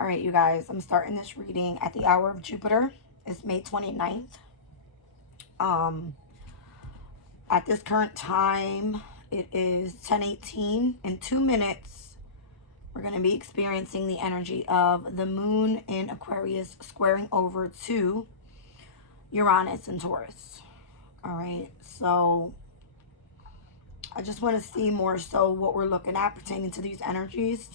All right, you guys, I'm starting this reading at the hour of Jupiter. It's May 29th. At this current time, it is 10:18. In 2 minutes, we're going to be experiencing the energy of the moon in Aquarius squaring over to Uranus and Taurus. All right, so I just want to see more so what we're looking at pertaining to these energies.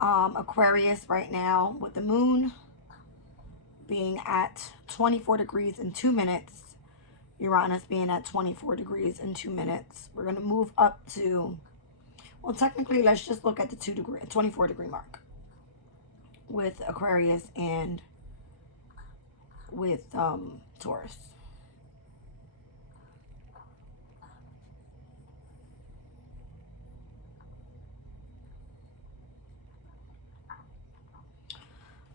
Aquarius right now with the moon being at 24 degrees in 2 minutes. Uranus being at 24 degrees in 2 minutes. We're going to move up to, well, technically, let's just look at the 24 degree mark with Aquarius and with Taurus.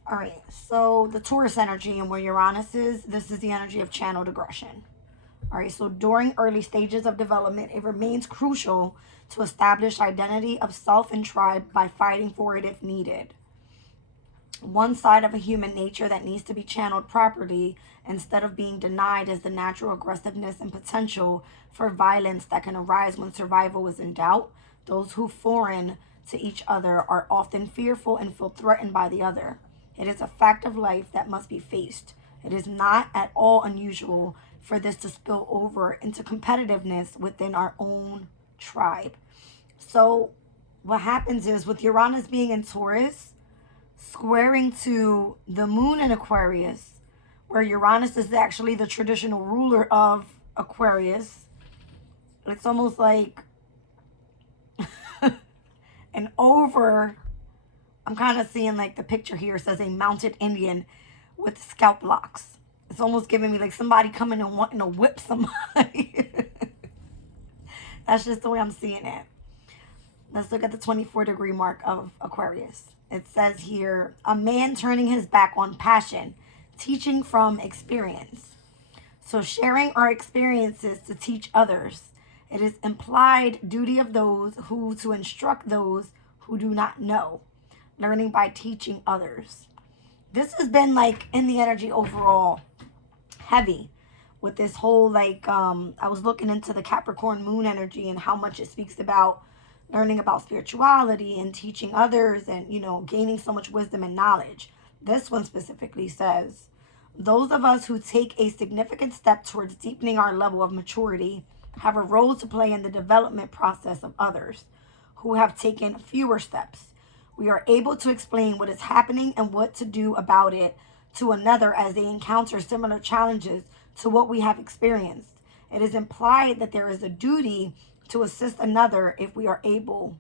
All right, so the Taurus energy and where Uranus is, this is the energy of channeled aggression. All right, so during early stages of development, it remains crucial to establish identity of self and tribe by fighting for it if needed. One side of a human nature that needs to be channeled properly instead of being denied is the natural aggressiveness and potential for violence that can arise when survival is in doubt. Those who foreign to each other are often fearful and feel threatened by the other. It is a fact of life that must be faced. It is not at all unusual for this to spill over into competitiveness within our own tribe. So what happens is with Uranus being in Taurus, squaring to the moon in Aquarius, where Uranus is actually the traditional ruler of Aquarius, it's almost like an over, I'm kind of seeing like the picture here says a mounted Indian with scalp locks. It's almost giving me like somebody coming and wanting to whip somebody. That's just the way I'm seeing it. Let's look at the 24 degree mark of Aquarius. It says here, a man turning his back on passion, teaching from experience. So sharing our experiences to teach others. It is implied duty of those who to instruct those who do not know. Learning by teaching others. This has been like in the energy overall heavy with this whole like I was looking into the Capricorn moon energy and how much it speaks about learning about spirituality and teaching others and, you know, gaining so much wisdom and knowledge. This one specifically says, those of us who take a significant step towards deepening our level of maturity have a role to play in the development process of others who have taken fewer steps. We are able to explain what is happening and what to do about it to another as they encounter similar challenges to what we have experienced. It is implied that there is a duty to assist another if we are able,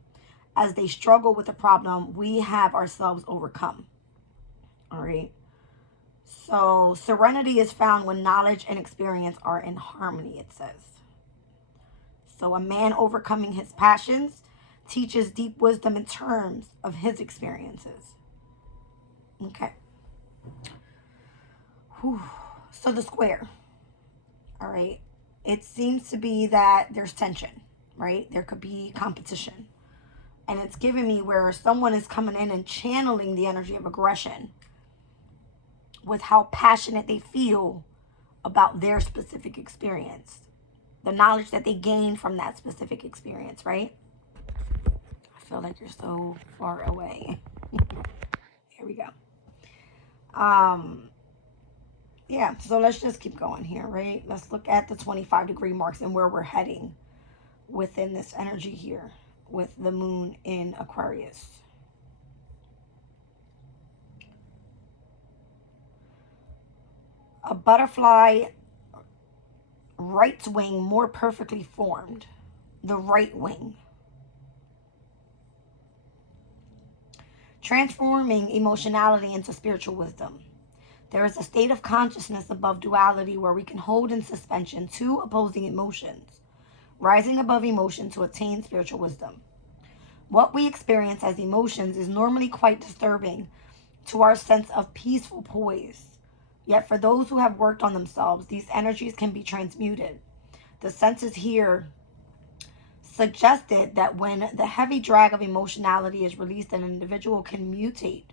as they struggle with a problem we have ourselves overcome. All right. So serenity is found when knowledge and experience are in harmony, it says. So a man overcoming his passions teaches deep wisdom in terms of his experiences. Okay. Whew. So the square. All right. It seems to be that there's tension, right? There could be competition. And it's giving me where someone is coming in and channeling the energy of aggression with how passionate they feel about their specific experience. The knowledge that they gain from that specific experience, right? I feel like you're so far away. Here we go. Yeah, so let's just keep going here, right? Let's look at the 25 degree marks and where we're heading within this energy here with the moon in Aquarius. A butterfly right wing more perfectly formed. The right wing. Transforming emotionality into spiritual wisdom. There is a state of consciousness above duality where we can hold in suspension two opposing emotions, rising above emotion to attain spiritual wisdom. What we experience as emotions is normally quite disturbing to our sense of peaceful poise. Yet for those who have worked on themselves, these energies can be transmuted. The senses here suggested that when the heavy drag of emotionality is released, an individual can mutate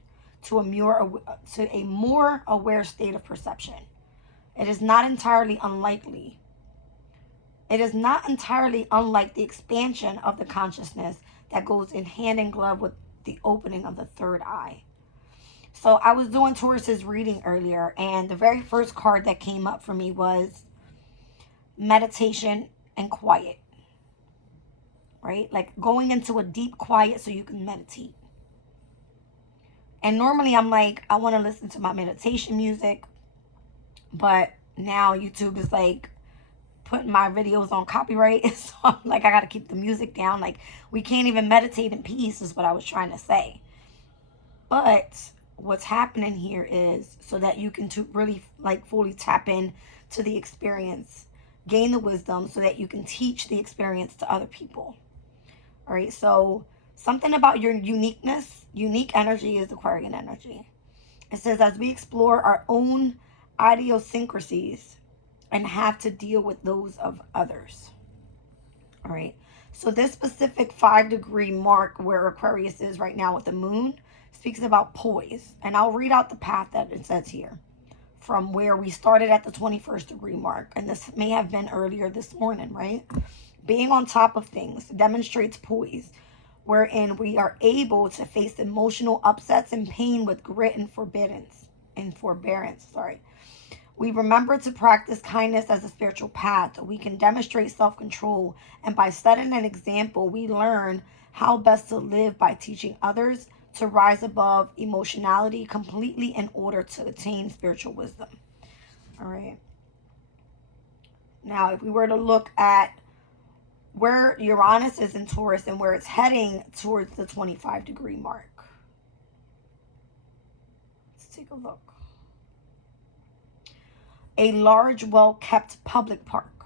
to a more aware state of perception. It is not entirely unlikely. It is not entirely unlike the expansion of the consciousness that goes in hand in glove with the opening of the third eye. So I was doing Taurus's reading earlier, and the very first card that came up for me was meditation and quiet. Right? Like going into a deep quiet so you can meditate. And normally I'm like, I want to listen to my meditation music. But now YouTube is like putting my videos on copyright. So I'm like, I got to keep the music down. Like, we can't even meditate in peace is what I was trying to say. But what's happening here is so that you can really like fully tap in to the experience, gain the wisdom so that you can teach the experience to other people. All right, so something about your uniqueness, unique energy is Aquarian energy. It says, as we explore our own idiosyncrasies and have to deal with those of others. All right, so this specific 5-degree mark where Aquarius is right now with the moon speaks about poise. And I'll read out the path that it says here from where we started at the 21st degree mark. And this may have been earlier this morning, right? Being on top of things demonstrates poise, wherein we are able to face emotional upsets and pain with grit and forbearance. We remember to practice kindness as a spiritual path. We can demonstrate self-control, and by setting an example, we learn how best to live by teaching others to rise above emotionality completely in order to attain spiritual wisdom. All right. Now, if we were to look at where Uranus is in Taurus and where it's heading towards the 25-degree mark. Let's take a look. A large, well-kept public park.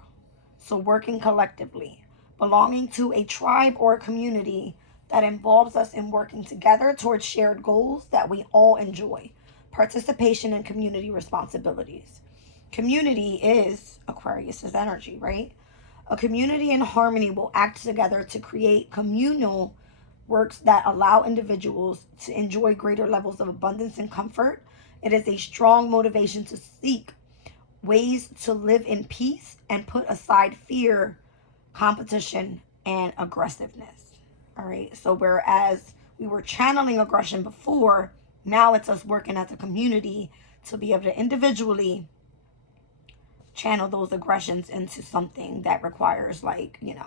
So working collectively. Belonging to a tribe or a community that involves us in working together towards shared goals that we all enjoy. Participation in community responsibilities. Community is Aquarius's energy, right? A community in harmony will act together to create communal works that allow individuals to enjoy greater levels of abundance and comfort. It is a strong motivation to seek ways to live in peace and put aside fear, competition, and aggressiveness. All right. So whereas we were channeling aggression before, now it's us working as a community to be able to individually channel those aggressions into something that requires, like, you know,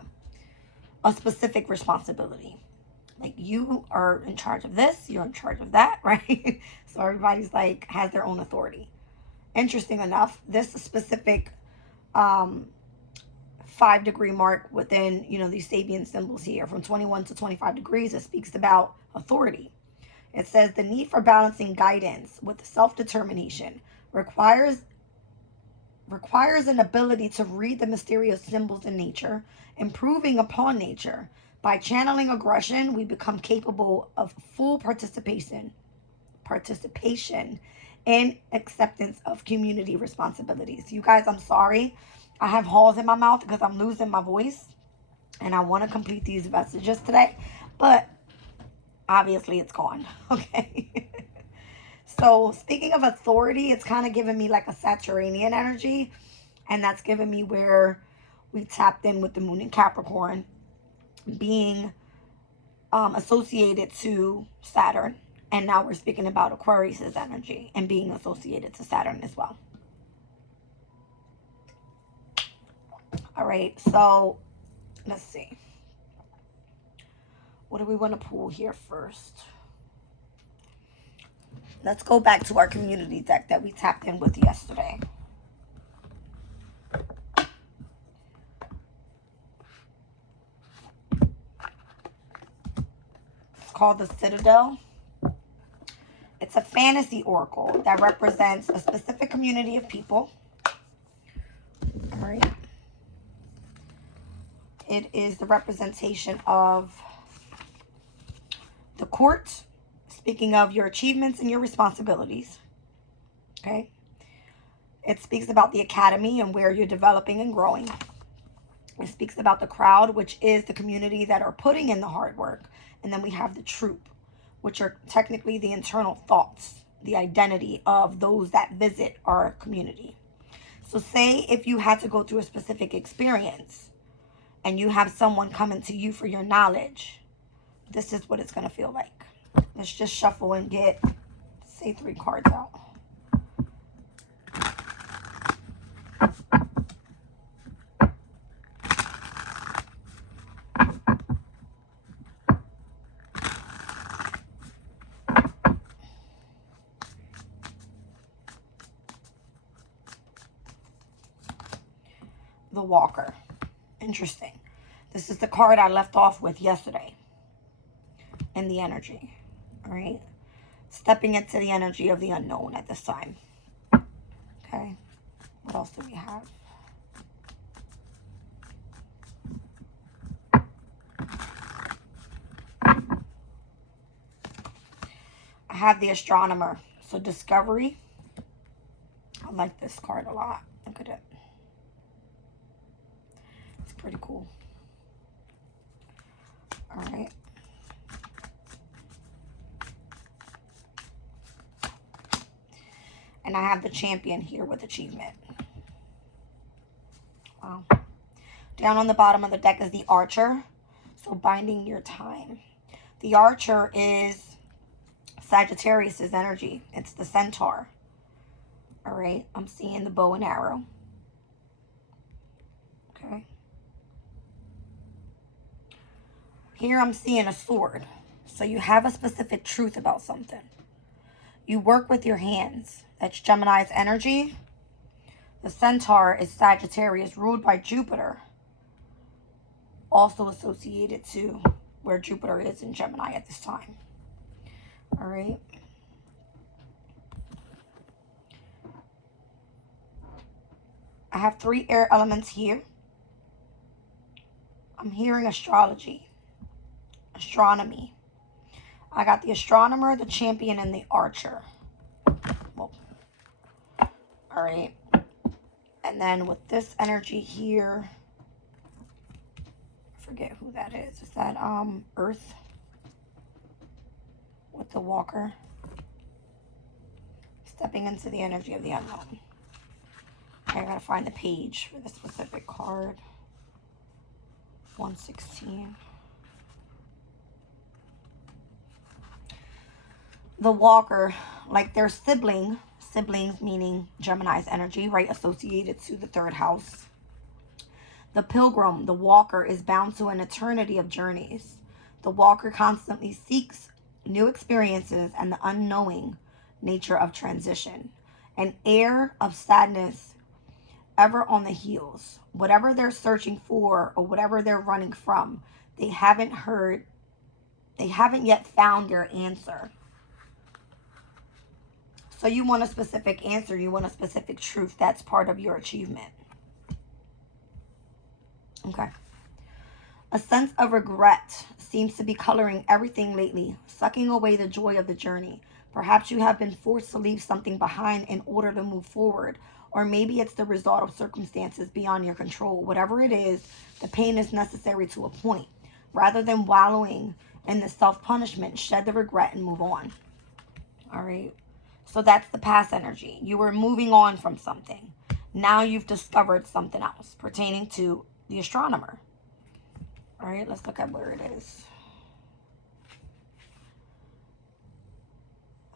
a specific responsibility. Like, you are in charge of this, you're in charge of that, right? So everybody's like has their own authority. Interesting enough, this specific 5-degree mark within, you know, these Sabian symbols here from 21 to 25 degrees, it speaks about authority. It says the need for balancing guidance with self-determination requires an ability to read the mysterious symbols in nature, improving upon nature. By channeling aggression, we become capable of full participation and acceptance of community responsibilities. You guys, I'm sorry. I have holes in my mouth because I'm losing my voice, and I want to complete these messages today, but obviously it's gone. Okay. So speaking of authority, it's kind of giving me like a Saturnian energy. And that's giving me where we tapped in with the moon in Capricorn being associated to Saturn. And now we're speaking about Aquarius's energy and being associated to Saturn as well. All right, so let's see. What do we want to pull here first? Let's go back to our community deck that we tapped in with yesterday. It's called the Citadel. It's a fantasy oracle that represents a specific community of people. All right. It is the representation of the court, speaking of your achievements and your responsibilities. Okay. It speaks about the academy and where you're developing and growing. It speaks about the crowd, which is the community that are putting in the hard work. And then we have the troop, which are technically the internal thoughts, the identity of those that visit our community. So say if you had to go through a specific experience and you have someone coming to you for your knowledge, this is what it's going to feel like. Let's just shuffle and get, say, 3 cards out. The Walker. Interesting. This is the card I left off with yesterday in the energy. All right. Stepping into the energy of the unknown at this time. Okay. What else do we have? I have the Astronomer. So discovery. I like this card a lot. Look at it. It's pretty cool. All right. And I have the Champion here with achievement. Wow. Down on the bottom of the deck is the Archer. So binding your time. The Archer is Sagittarius's energy. It's the Centaur. All right. I'm seeing the bow and arrow. Okay. Here I'm seeing a sword. So you have a specific truth about something. You work with your hands. That's Gemini's energy. The Centaur is Sagittarius, ruled by Jupiter. Also associated to where Jupiter is in Gemini at this time. All right. I have 3 air elements here. I'm hearing astrology, astronomy. I got the Astronomer, the Champion, and the Archer. Well, all right. And then with this energy here, I forget who that is. Is that Earth with the Walker? Stepping into the energy of the unknown. I gotta find the page for the specific card. 116. The Walker, like their siblings meaning Gemini's energy, right, associated to the 3rd house. The Pilgrim, the Walker, is bound to an eternity of journeys. The Walker constantly seeks new experiences and the unknowing nature of transition. An air of sadness ever on the heels. Whatever they're searching for or whatever they're running from, they haven't yet found their answer. So you want a specific answer. You want a specific truth. That's part of your achievement. Okay. A sense of regret seems to be coloring everything lately, sucking away the joy of the journey. Perhaps you have been forced to leave something behind in order to move forward. Or maybe it's the result of circumstances beyond your control. Whatever it is, the pain is necessary to a point. Rather than wallowing in the self-punishment, shed the regret and move on. All right. So that's the past energy. You were moving on from something. Now you've discovered something else pertaining to the Astronomer. All right, let's look at where it is.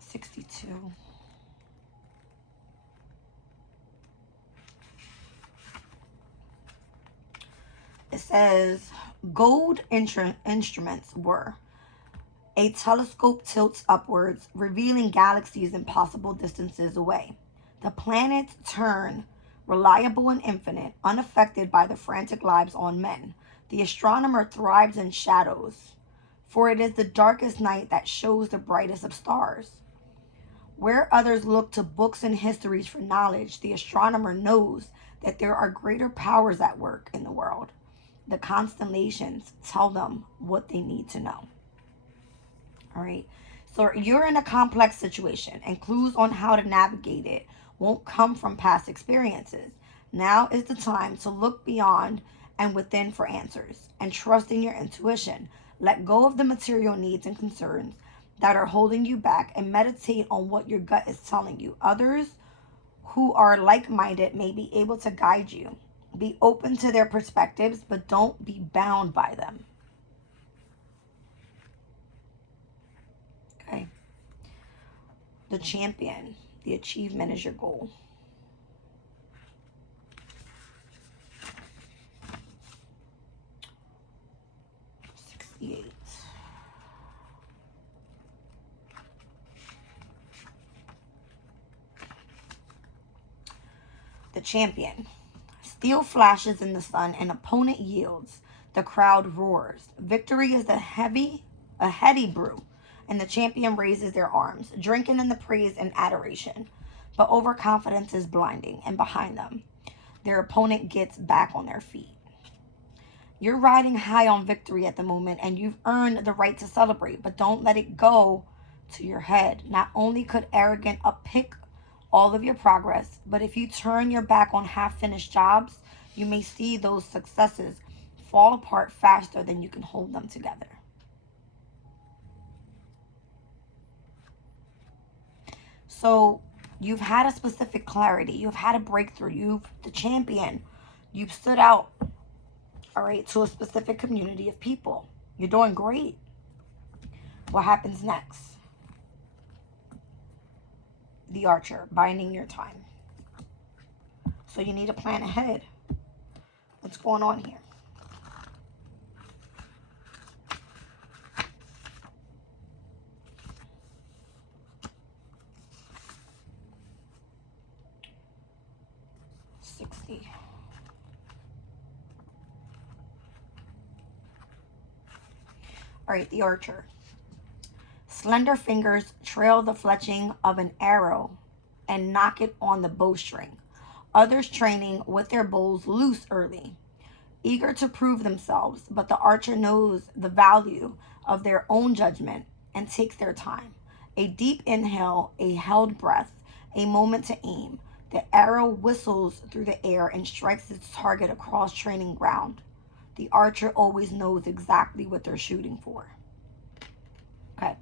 62. It says gold instruments were a telescope tilts upwards, revealing galaxies impossible distances away. The planets turn, reliable and infinite, unaffected by the frantic lives on men. The Astronomer thrives in shadows, for it is the darkest night that shows the brightest of stars. Where others look to books and histories for knowledge, the Astronomer knows that there are greater powers at work in the world. The constellations tell them what they need to know. All right. So you're in a complex situation, and clues on how to navigate it won't come from past experiences. Now is the time to look beyond and within for answers, and trust in your intuition. Let go of the material needs and concerns that are holding you back and meditate on what your gut is telling you. Others who are like-minded may be able to guide you. Be open to their perspectives, but don't be bound by them. Okay. The champion. The achievement is your goal. The champion. Steel flashes in the sun, an opponent yields. The crowd roars. Victory is a heady brew, and the champion raises their arms, drinking in the praise and adoration. But overconfidence is blinding, and behind them, their opponent gets back on their feet. You're riding high on victory at the moment, and you've earned the right to celebrate, but don't let it go to your head. Not only could arrogant uppick all of your progress, but if you turn your back on half-finished jobs, you may see those successes fall apart faster than you can hold them together. So you've had a specific clarity. You've had a breakthrough. The champion. You've stood out, all right, to a specific community of people. You're doing great. What happens next? The Archer, binding your time. So you need to plan ahead. What's going on here? All right, the Archer. Slender fingers trail the fletching of an arrow and knock it on the bowstring. Others training with their bows loose early, eager to prove themselves, but the archer knows the value of their own judgment and takes their time. A deep inhale, a held breath, a moment to aim. The arrow whistles through the air and strikes its target across training ground. The archer always knows exactly what they're shooting for. Okay.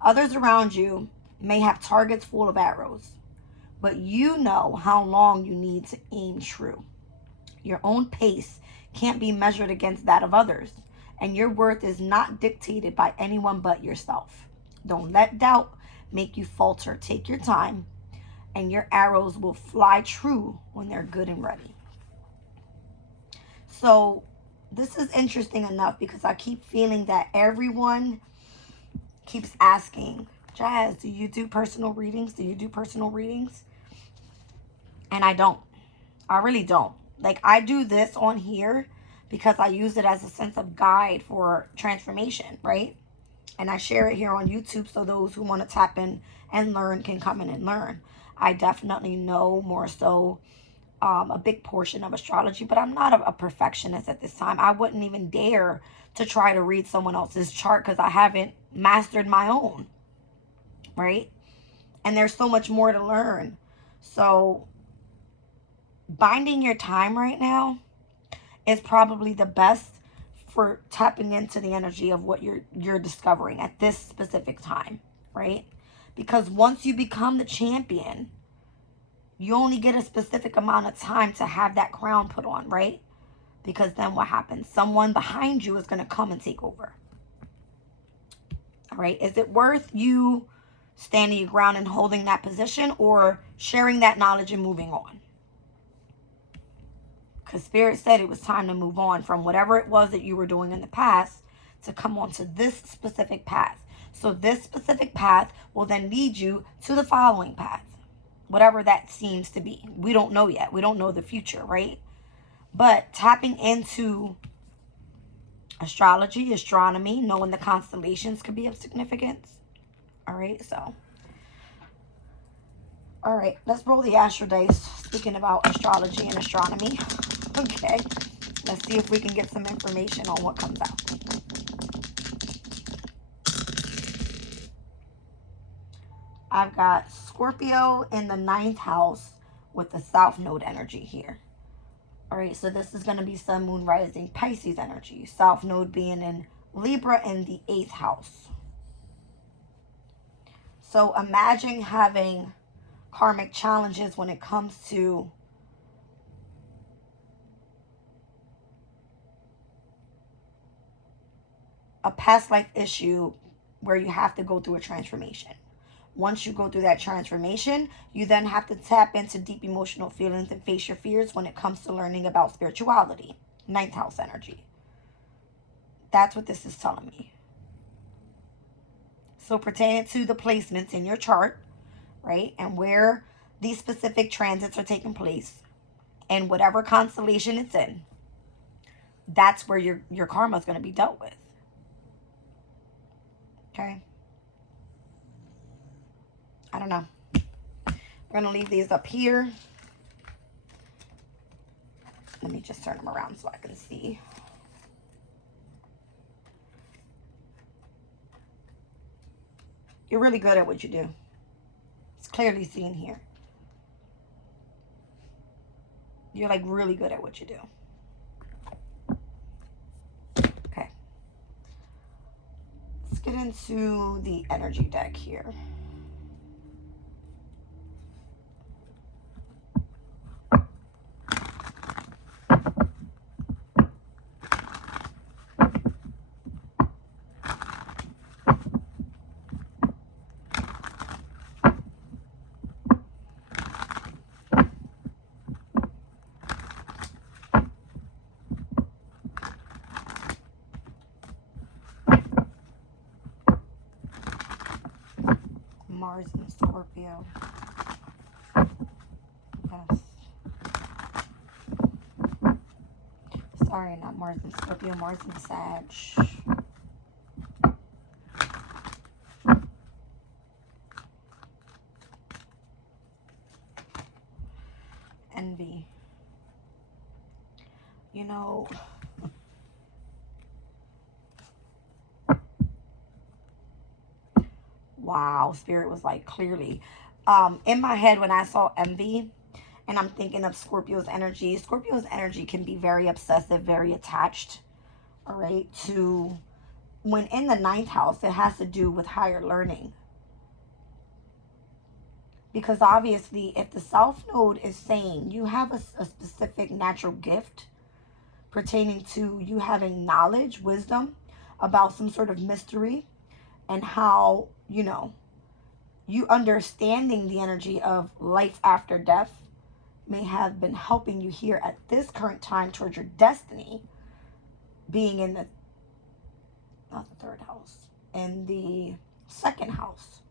Others around you may have targets full of arrows, but you know how long you need to aim true. Your own pace can't be measured against that of others, and your worth is not dictated by anyone but yourself. Don't let doubt make you falter. Take your time, and your arrows will fly true when they're good and ready. So this is interesting enough because I keep feeling that everyone keeps asking, Jazz, do you do personal readings? Do you do personal readings? And I don't. I really don't. Like, I do this on here because I use it as a sense of guide for transformation, right? And I share it here on YouTube so those who want to tap in and learn can come in and learn. I definitely know more so a big portion of astrology, but I'm not a perfectionist at this time. I wouldn't even dare to try to read someone else's chart because I haven't mastered my own, right? And there's so much more to learn. So binding your time right now is probably the best for tapping into the energy of what you're discovering at this specific time, right? Because once you become the champion, you only get a specific amount of time to have that crown put on, right? Because then what happens? Someone behind you is going to come and take over. All right? Is it worth you standing your ground and holding that position or sharing that knowledge and moving on? Because Spirit said it was time to move on from whatever it was that you were doing in the past to come on to this specific path. So this specific path will then lead you to the following path. Whatever that seems to be. We don't know yet. We don't know the future, right? But tapping into astrology, astronomy, knowing the constellations could be of significance. All right, so. All right, let's roll the astro dice. Speaking about astrology and astronomy. Okay, let's see if we can get some information on what comes out. I've got Scorpio in the 9th house with the South Node energy here. All right, so this is going to be Sun, Moon, Rising, Pisces energy. South Node being in Libra in the 8th house. So imagine having karmic challenges when it comes to a past life issue where you have to go through a transformation. Once you go through that transformation, you then have to tap into deep emotional feelings and face your fears when it comes to learning about spirituality. 9th house energy. That's what this is telling me. So pertaining to the placements in your chart, right, and where these specific transits are taking place, and whatever constellation it's in, that's where your karma is going to be dealt with. Okay? I don't know. We're going to leave these up here. Let me just turn them around so I can see. You're really good at what you do. It's clearly seen here. You're like really good at what you do. Okay. Let's get into the energy deck here. Mars and Scorpio. Yes. Sorry, not Mars and Scorpio, Mars and Sag. Envy. You know, wow, Spirit was like clearly. In my head when I saw envy, and I'm thinking of Scorpio's energy. Scorpio's energy can be very obsessive, very attached, all right, to when in the 9th house, it has to do with higher learning. Because obviously, if the South Node is saying you have a specific natural gift pertaining to you having knowledge, wisdom about some sort of mystery, and how, you know, you understanding the energy of life after death may have been helping you here at this current time towards your destiny, being in the, not the 3rd house, in the 2nd house,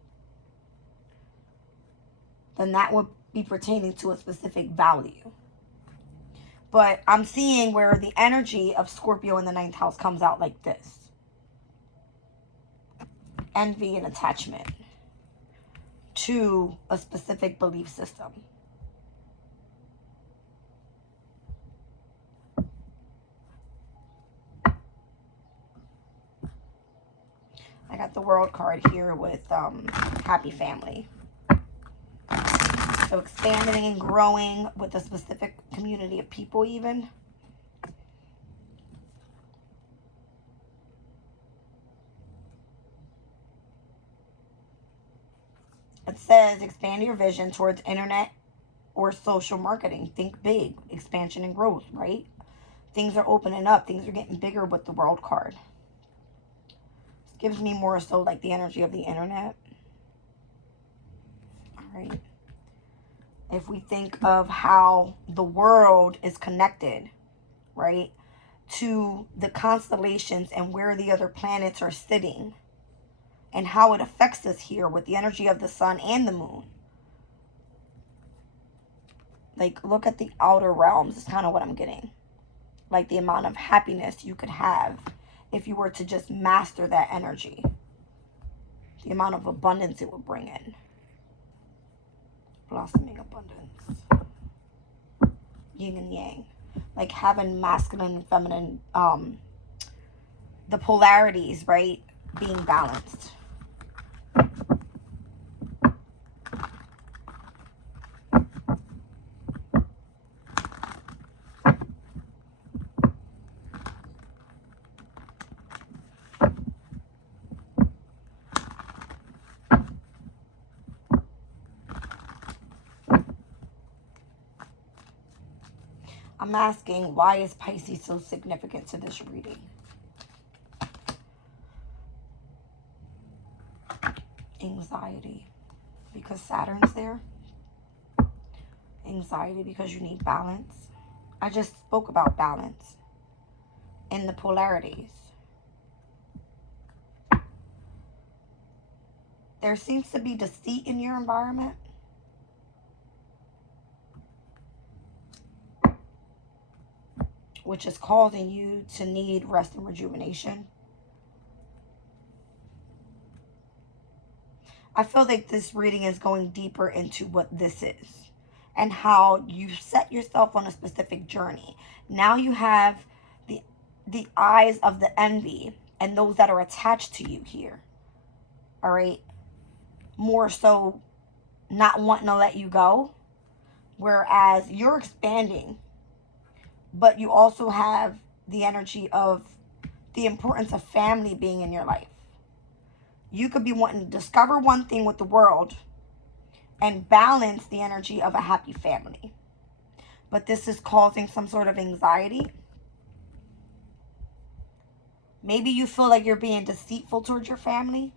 then that would be pertaining to a specific value. But I'm seeing where the energy of Scorpio in the 9th house comes out like this. Envy and attachment to a specific belief system. I got the World card here with happy family. So expanding and growing with a specific community of people even. It says expand your vision towards internet or social marketing. Think big, expansion and growth, right? Things are opening up. Things are getting bigger with the World card. This gives me more so like the energy of the internet. All right. If we think of how the world is connected, right, to the constellations and where the other planets are sitting and how it affects us here with the energy of the sun and the moon. Like, look at the outer realms is kind of what I'm getting. Like the amount of happiness you could have if you were to just master that energy. The amount of abundance it would bring in. Blossoming abundance. Yin and yang. Like having masculine and feminine, the polarities, right, being balanced. I'm asking, why is Pisces so significant to this reading? Anxiety, because Saturn's there. Anxiety, because you need balance. I just spoke about balance in the polarities. There seems to be deceit in your environment. Which is causing you to need rest and rejuvenation. I feel like this reading is going deeper into what this is and how you set yourself on a specific journey. Now you have the eyes of the envy and those that are attached to you here. All right. More so not wanting to let you go. Whereas you're expanding. But you also have the energy of the importance of family being in your life. You could be wanting to discover one thing with the world and balance the energy of a happy family. But this is causing some sort of anxiety. Maybe you feel like you're being deceitful towards your family.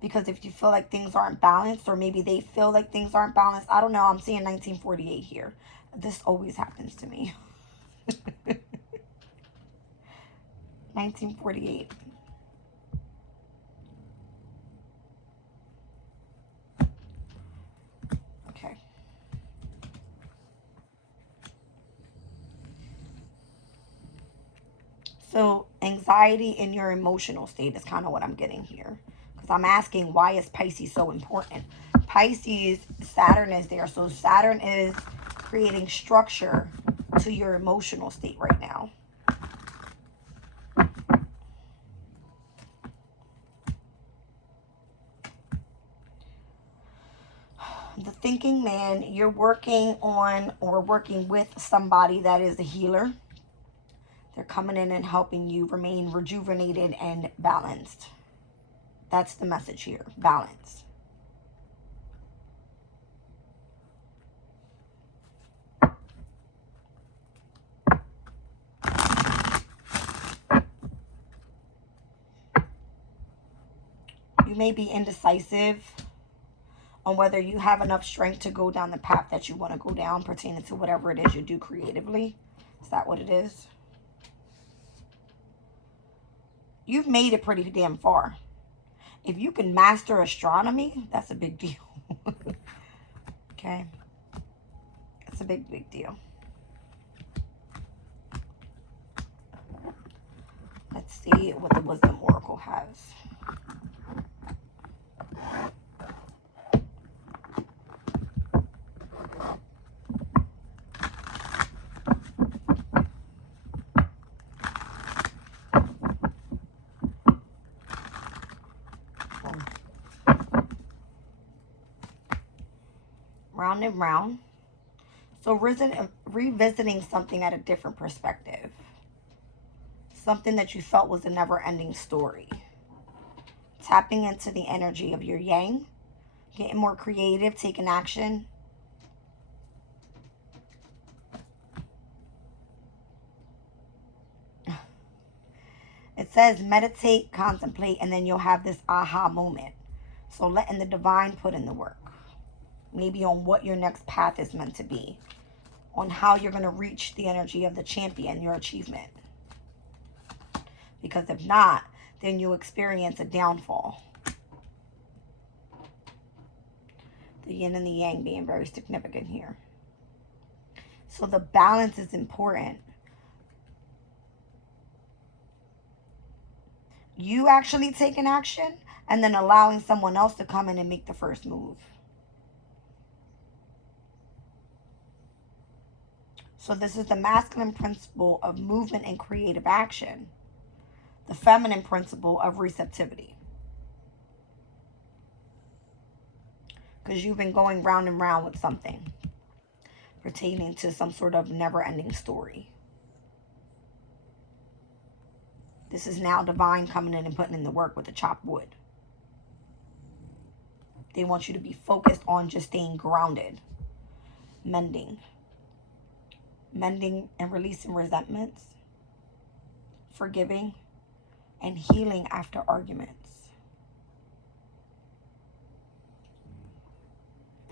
Because if you feel like things aren't balanced, or maybe they feel like things aren't balanced. I don't know. I'm seeing 1948 here. This always happens to me. 1948. Okay. So anxiety in your emotional state is kind of what I'm getting here. Because I'm asking, why is Pisces so important? Pisces, Saturn is there. So Saturn is creating structure to your emotional state right now. The thinking man, you're working on or working with somebody that is a healer. They're coming in and helping you remain rejuvenated and balanced. That's the message here. Balance. You may be indecisive on whether you have enough strength to go down the path that you want to go down pertaining to whatever it is you do creatively. Is that what it is? You've made it pretty damn far. If you can master astronomy, that's a big deal. Okay? It's a big, big deal. Let's see what the Wisdom Oracle has. Round and round. So revisiting something at a different perspective. Something that you felt was a never-ending story. Tapping into the energy of your yang. Getting more creative, taking action. It says meditate, contemplate, and then you'll have this aha moment. So letting the divine put in the work. Maybe on what your next path is meant to be. On how you're going to reach the energy of the champion, your achievement. Because if not, then you'll experience a downfall. The yin and the yang being very significant here. So the balance is important. You actually taking action and then allowing someone else to come in and make the first move. So this is the masculine principle of movement and creative action. The feminine principle of receptivity. Because you've been going round and round with something pertaining to some sort of never-ending story. This is now divine coming in and putting in the work with the chopped wood. They want you to be focused on just staying grounded. Mending. mending and releasing resentments, forgiving, and healing after arguments.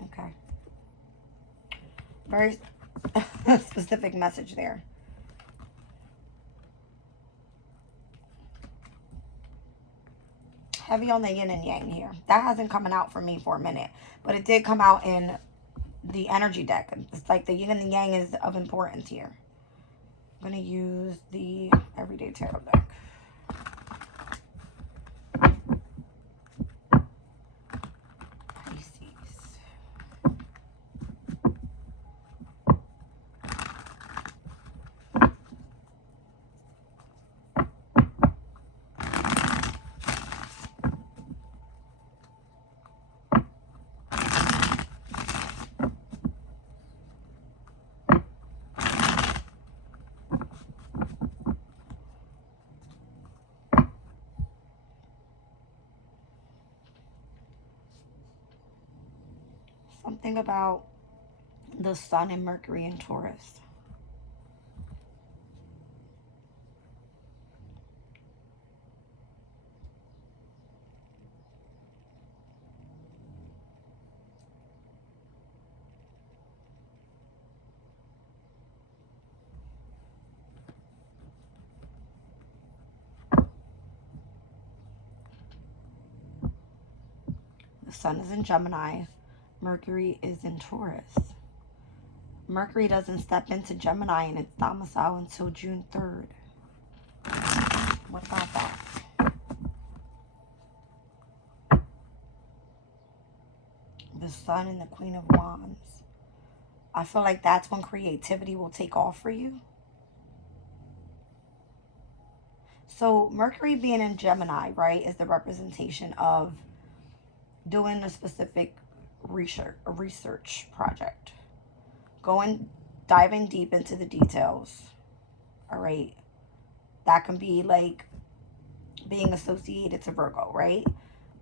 Okay. Very specific message there. Heavy on the yin and yang here. That hasn't come out for me for a minute, but it did come out in the energy deck. It's like the yin and the yang is of importance here. I'm going to use the Everyday Tarot deck. Something about the Sun and Mercury in Taurus. The Sun is in Gemini. Mercury is in Taurus. Mercury doesn't step into Gemini in its domicile until June 3rd. What about that? The Sun and the Queen of Wands. I feel like that's when creativity will take off for you. So Mercury being in Gemini, right, is the representation of doing a specific research project. Diving deep into the details. All right. That can be like being associated to Virgo, right?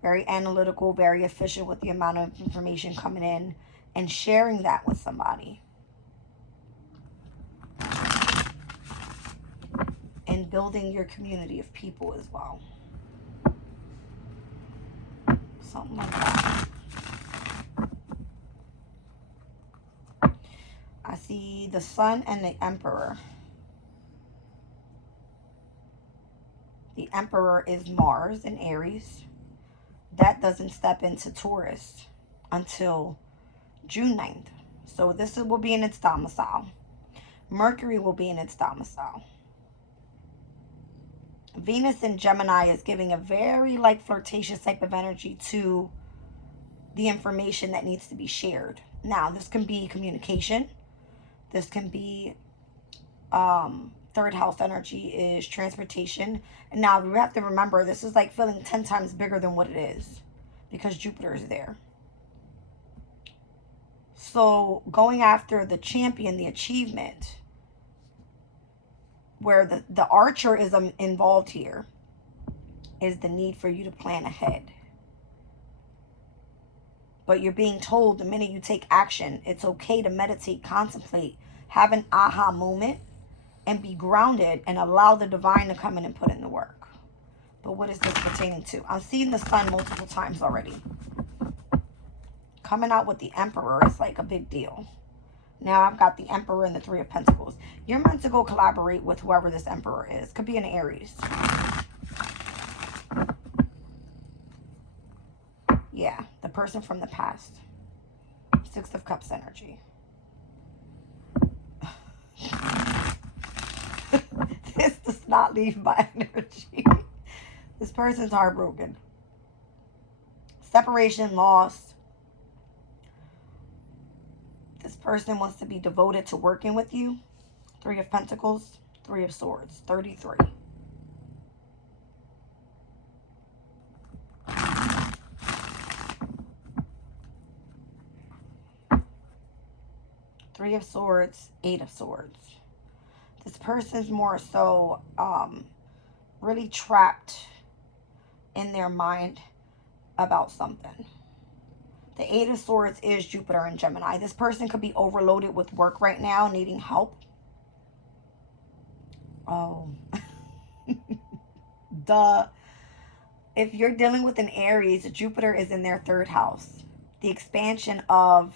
Very analytical, very efficient with the amount of information coming in and sharing that with somebody. And building your community of people as well. Something like that. I see the Sun and the Emperor. The Emperor is Mars in Aries. That doesn't step into Taurus until June 9th. So this will be in its domicile. Mercury will be in its domicile. Venus in Gemini is giving a very like flirtatious type of energy to the information that needs to be shared. Now, this can be communication. This can be third house energy is transportation. And now we have to remember this is like feeling 10 times bigger than what it is because Jupiter is there. So going after the champion, the achievement, where the archer is involved here, is the need for you to plan ahead. But you're being told the minute you take action, it's okay to meditate, contemplate, have an aha moment, and be grounded and allow the divine to come in and put in the work. But what is this pertaining to? I've seen the Sun multiple times already. Coming out with the Emperor is like a big deal. Now I've got the Emperor and the Three of Pentacles. You're meant to go collaborate with whoever this Emperor is. Could be an Aries. Yeah, the person from the past. Six of Cups energy. This does not leave my energy. This person's heartbroken. Separation, loss. This person wants to be devoted to working with you. Three of Pentacles, Three of Swords, 33. Three of Swords, Eight of Swords. This person's more so really trapped in their mind about something. The Eight of Swords is Jupiter and Gemini. This person could be overloaded with work right now, needing help. Duh. If you're dealing with an Aries, Jupiter is in their third house. The expansion of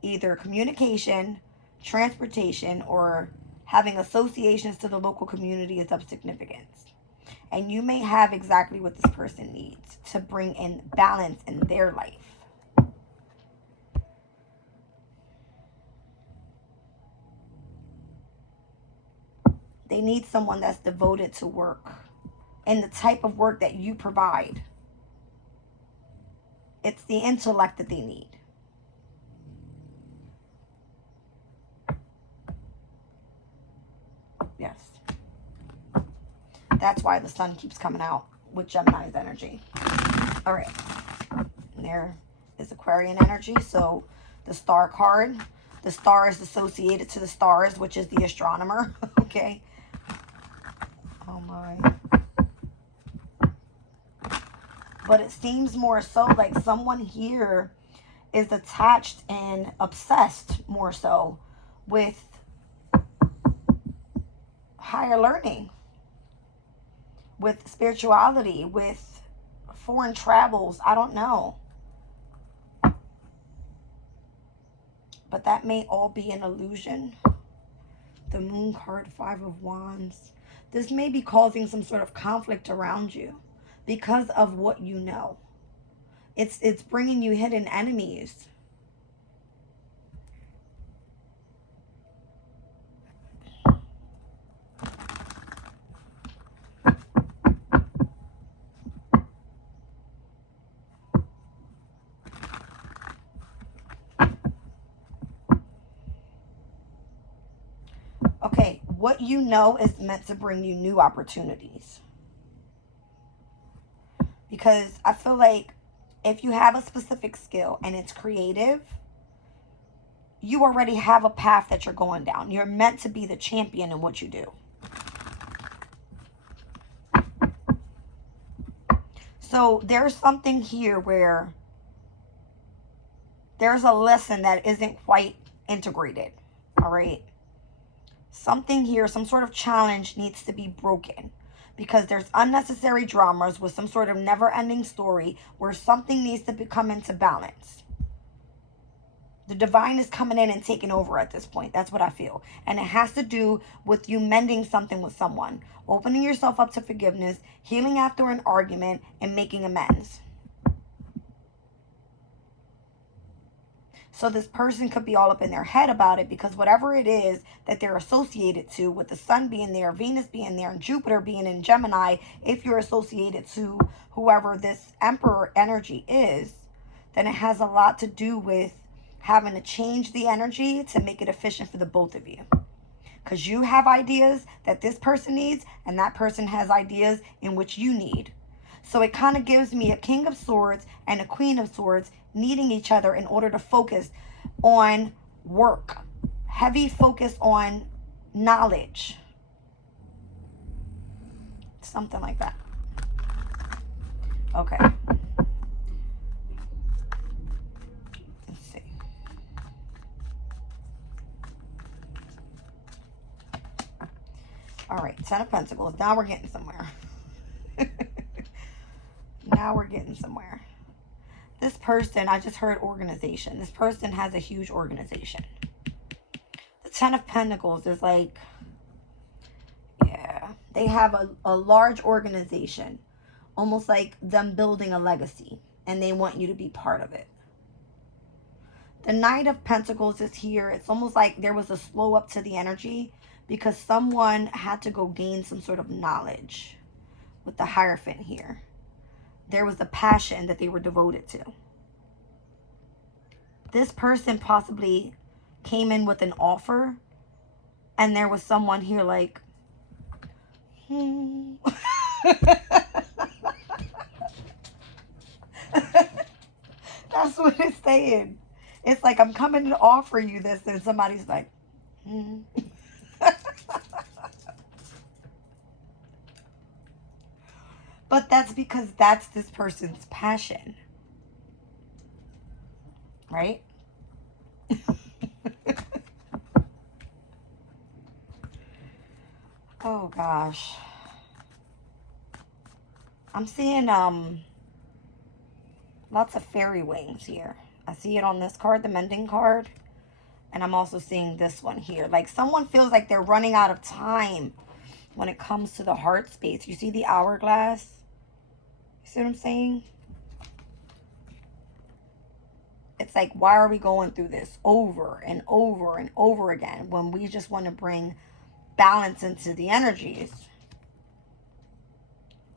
either communication, transportation, or having associations to the local community is of significance. And you may have exactly what this person needs to bring in balance in their life. They need someone that's devoted to work and the type of work that you provide. It's the intellect that they need. Yes. That's why the sun keeps coming out with Gemini's energy. All right. And there is Aquarian energy. So the star card. The star is associated to the stars, which is the astronomer. Okay. Oh my. But it seems more so like someone here is attached and obsessed more so with higher learning, with spirituality, with foreign travels. I don't know. But that may all be an illusion. The Moon card, Five of Wands. This may be causing some sort of conflict around you because of what you know. It's bringing you hidden enemies. Okay, what you know is meant to bring you new opportunities. Because I feel like if you have a specific skill and it's creative, you already have a path that you're going down. You're meant to be the champion in what you do. So there's something here where there's a lesson that isn't quite integrated. All right. Something here, some sort of challenge needs to be broken. Because there's unnecessary dramas with some sort of never-ending story where something needs to come into balance. The divine is coming in and taking over at this point. That's what I feel. And it has to do with you mending something with someone. Opening yourself up to forgiveness, healing after an argument, and making amends. So this person could be all up in their head about it because whatever it is that they're associated to, with the sun being there, Venus being there, and Jupiter being in Gemini, if you're associated to whoever this Emperor energy is, then it has a lot to do with having to change the energy to make it efficient for the both of you. Because you have ideas that this person needs, and that person has ideas in which you need. So it kind of gives me a King of Swords and a Queen of Swords needing each other in order to focus on work. Heavy focus on knowledge. Something like that. Okay. Let's see. All right, Ten of Pentacles. Now we're getting somewhere. Now we're getting somewhere. This person, I just heard organization. This person has a huge organization. The Ten of Pentacles is like, yeah, they have a large organization. Almost like them building a legacy. And they want you to be part of it. The Knight of Pentacles is here. It's almost like there was a slow up to the energy because someone had to go gain some sort of knowledge with the Hierophant here. There was a passion that they were devoted to. This person possibly came in with an offer and there was someone here like, That's what it's saying. It's like, I'm coming to offer you this, and somebody's like, But that's because that's this person's passion. Right? Oh, gosh. I'm seeing lots of fairy wings here. I see it on this card, the mending card. And I'm also seeing this one here. Like someone feels like they're running out of time when it comes to the heart space. You see the hourglass? You see what I'm saying? It's like, why are we going through this over and over and over again when we just want to bring balance into the energies?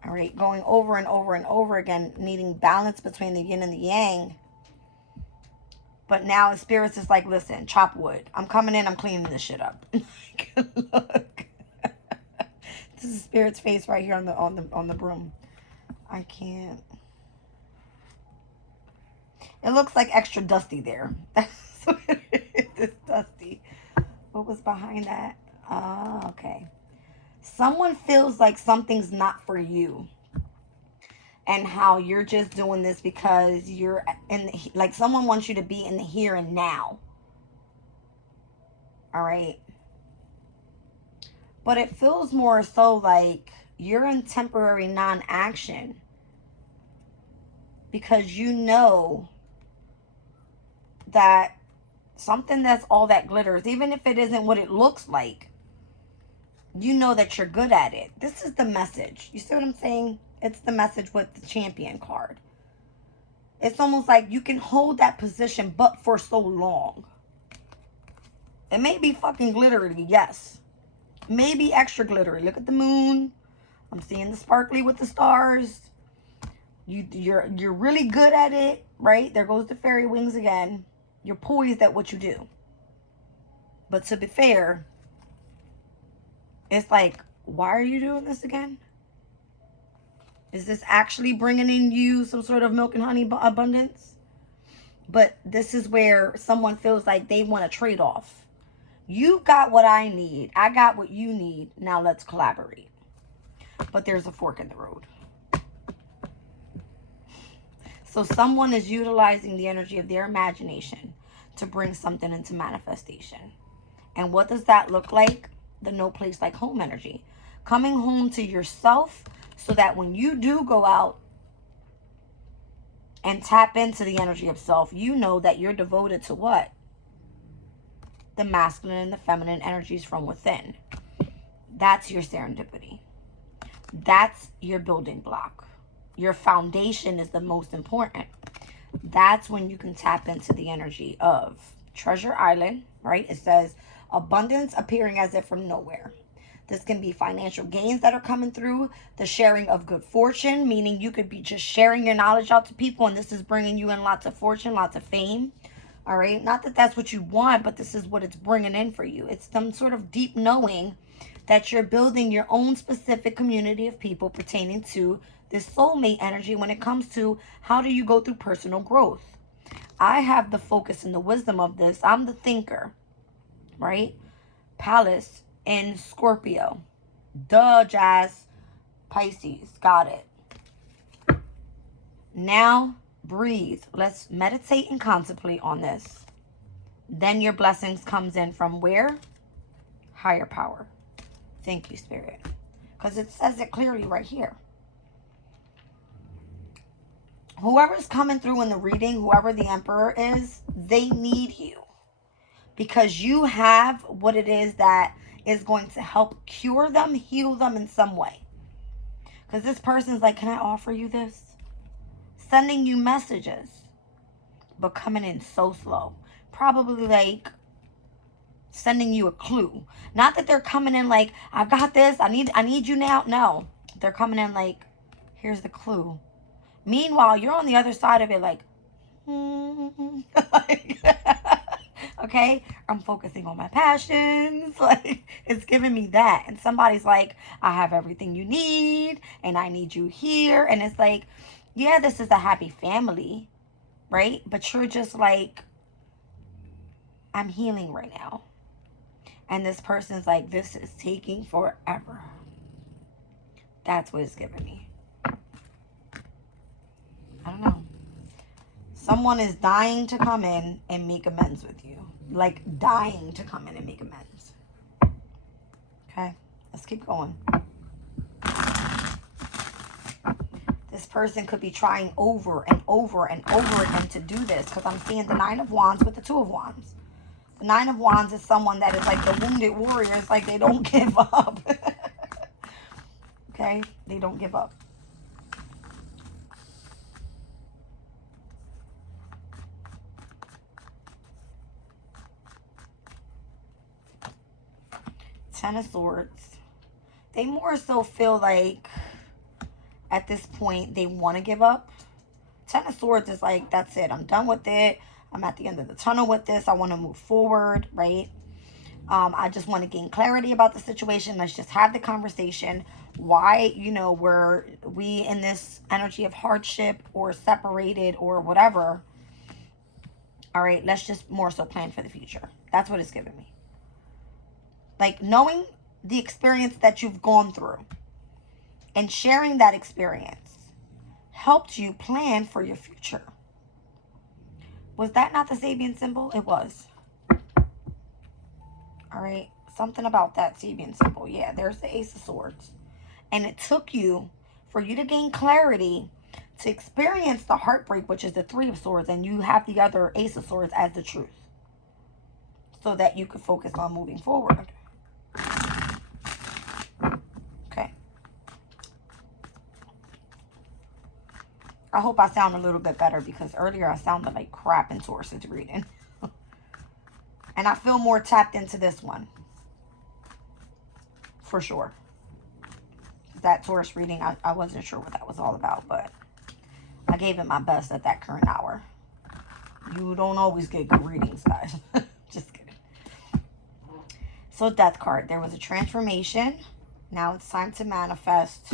All right, going over and over and over again, needing balance between the yin and the yang. But now the spirits is like, listen, chop wood. I'm coming in, I'm cleaning this shit up. Look. This is Spirit's face right here on the broom. I can't. It looks like extra dusty there. That's what it is. It's dusty. What was behind that? Okay. Someone feels like something's not for you. And how you're just doing this because you're in the, like someone wants you to be in the here and now. All right. But it feels more so like you're in temporary non-action because you know that something that's all that glitters, even if it isn't what it looks like, you know that you're good at it. This is the message. You see what I'm saying? It's the message with the Champion card. It's almost like you can hold that position, but for so long. It may be fucking glittery, yes. Maybe extra glittery. Look at the moon. I'm seeing the sparkly with the stars. You're really good at it, right? There goes the fairy wings again. You're poised at what you do. But to be fair, it's like, why are you doing this again? Is this actually bringing in you some sort of milk and honey abundance? But this is where someone feels like they want a trade-off. You got what I need. I got what you need. Now let's collaborate. But there's a fork in the road. So someone is utilizing the energy of their imagination to bring something into manifestation. And what does that look like? The no place like home energy. Coming home to yourself so that when you do go out and tap into the energy of self, you know that you're devoted to what? The masculine and the feminine energies from within. That's your serendipity. That's your building block. Your foundation is the most important. That's when you can tap into the energy of Treasure Island, right? It says abundance appearing as if from nowhere. This can be financial gains that are coming through, the sharing of good fortune, meaning you could be just sharing your knowledge out to people and this is bringing you in lots of fortune, lots of fame. All right. Not that that's what you want, but this is what it's bringing in for you. It's some sort of deep knowing that you're building your own specific community of people pertaining to this soulmate energy when it comes to how do you go through personal growth. I have the focus and the wisdom of this. I'm the thinker, right? Palace in Scorpio. Duh, Jazz. Pisces. Got it. Now, breathe. Let's meditate and contemplate on this. Then your blessings comes in from where? Higher power. Thank you, Spirit. Because it says it clearly right here. Whoever's coming through in the reading, whoever the Emperor is, they need you. Because you have what it is that is going to help cure them, heal them in some way. Because this person's like, can I offer you this? Sending you messages, but coming in so slow. Probably like sending you a clue. Not that they're coming in like, I got this, I need you now. No, they're coming in like, here's the clue. Meanwhile, you're on the other side of it like, okay, I'm focusing on my passions. Like, it's giving me that. And somebody's like, I have everything you need and I need you here. And it's like, yeah, this is a happy family, right? But you're just like, I'm healing right now. And this person's like, this is taking forever. That's what it's giving me. I don't know. Someone is dying to come in and make amends with you. Like dying to come in and make amends. Okay, let's keep going. This person could be trying over and over and over again to do this, because I'm seeing the Nine of Wands with the Two of Wands. The Nine of Wands is someone that is like the wounded warrior. It's like they don't give up. Okay? They don't give up. Ten of Swords. They more so feel like at this point they want to give up. Ten of Swords is like, that's it. I'm done with it. I'm at the end of the tunnel with this. I want to move forward, right? I just want to gain clarity about the situation. Let's just have the conversation. Why, you know, were we in this energy of hardship or separated or whatever? All right, let's just more so plan for the future. That's what it's giving me. Like, knowing the experience that you've gone through and sharing that experience helped you plan for your future. Was that not the Sabian symbol? It was. All right. Something about that Sabian symbol. Yeah, there's the Ace of Swords. And it took you, for you to gain clarity, to experience the heartbreak, which is the Three of Swords, and you have the other Ace of Swords as the truth, so that you could focus on moving forward. Okay. I hope I sound a little bit better, because earlier I sounded like crap in Taurus's reading. And I feel more tapped into this one. For sure. That Taurus reading, I wasn't sure what that was all about, but I gave it my best at that current hour. You don't always get good readings, guys. Just kidding. So Death card. There was a transformation. Now it's time to manifest.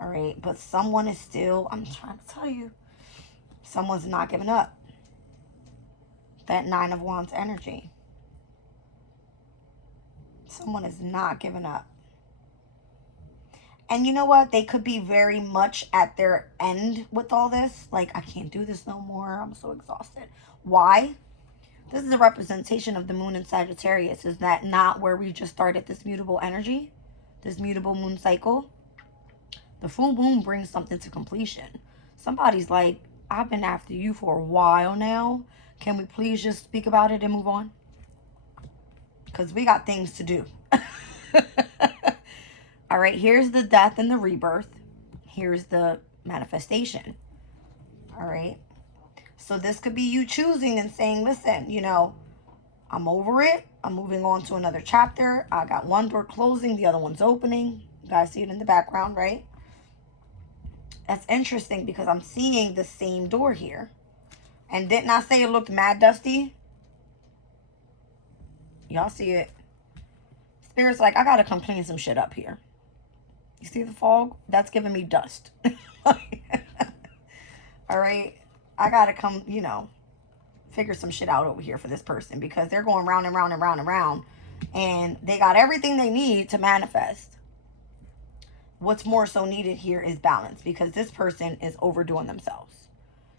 All right. But someone is still, I'm trying to tell you, someone's not giving up. That Nine of Wands energy. Someone is not giving up. And you know what? They could be very much at their end with all this. Like, I can't do this no more. I'm so exhausted. Why? This is a representation of the moon in Sagittarius. Is that not where we just started this mutable energy? This mutable moon cycle? The full moon brings something to completion. Somebody's like, I've been after you for a while now. Can we please just speak about it and move on? Because we got things to do. All right, here's the death and the rebirth. Here's the manifestation. All right. So this could be you choosing and saying, listen, you know, I'm over it. I'm moving on to another chapter. I got one door closing. The other one's opening. You guys see it in the background, right? That's interesting, because I'm seeing the same door here. And didn't I say it looked mad dusty? Y'all see it? Spirit's like, I got to come clean some shit up here. You see the fog? That's giving me dust. All right. I got to come, you know, figure some shit out over here for this person, because they're going round and round and round and round. And they got everything they need to manifest. What's more so needed here is balance, because this person is overdoing themselves.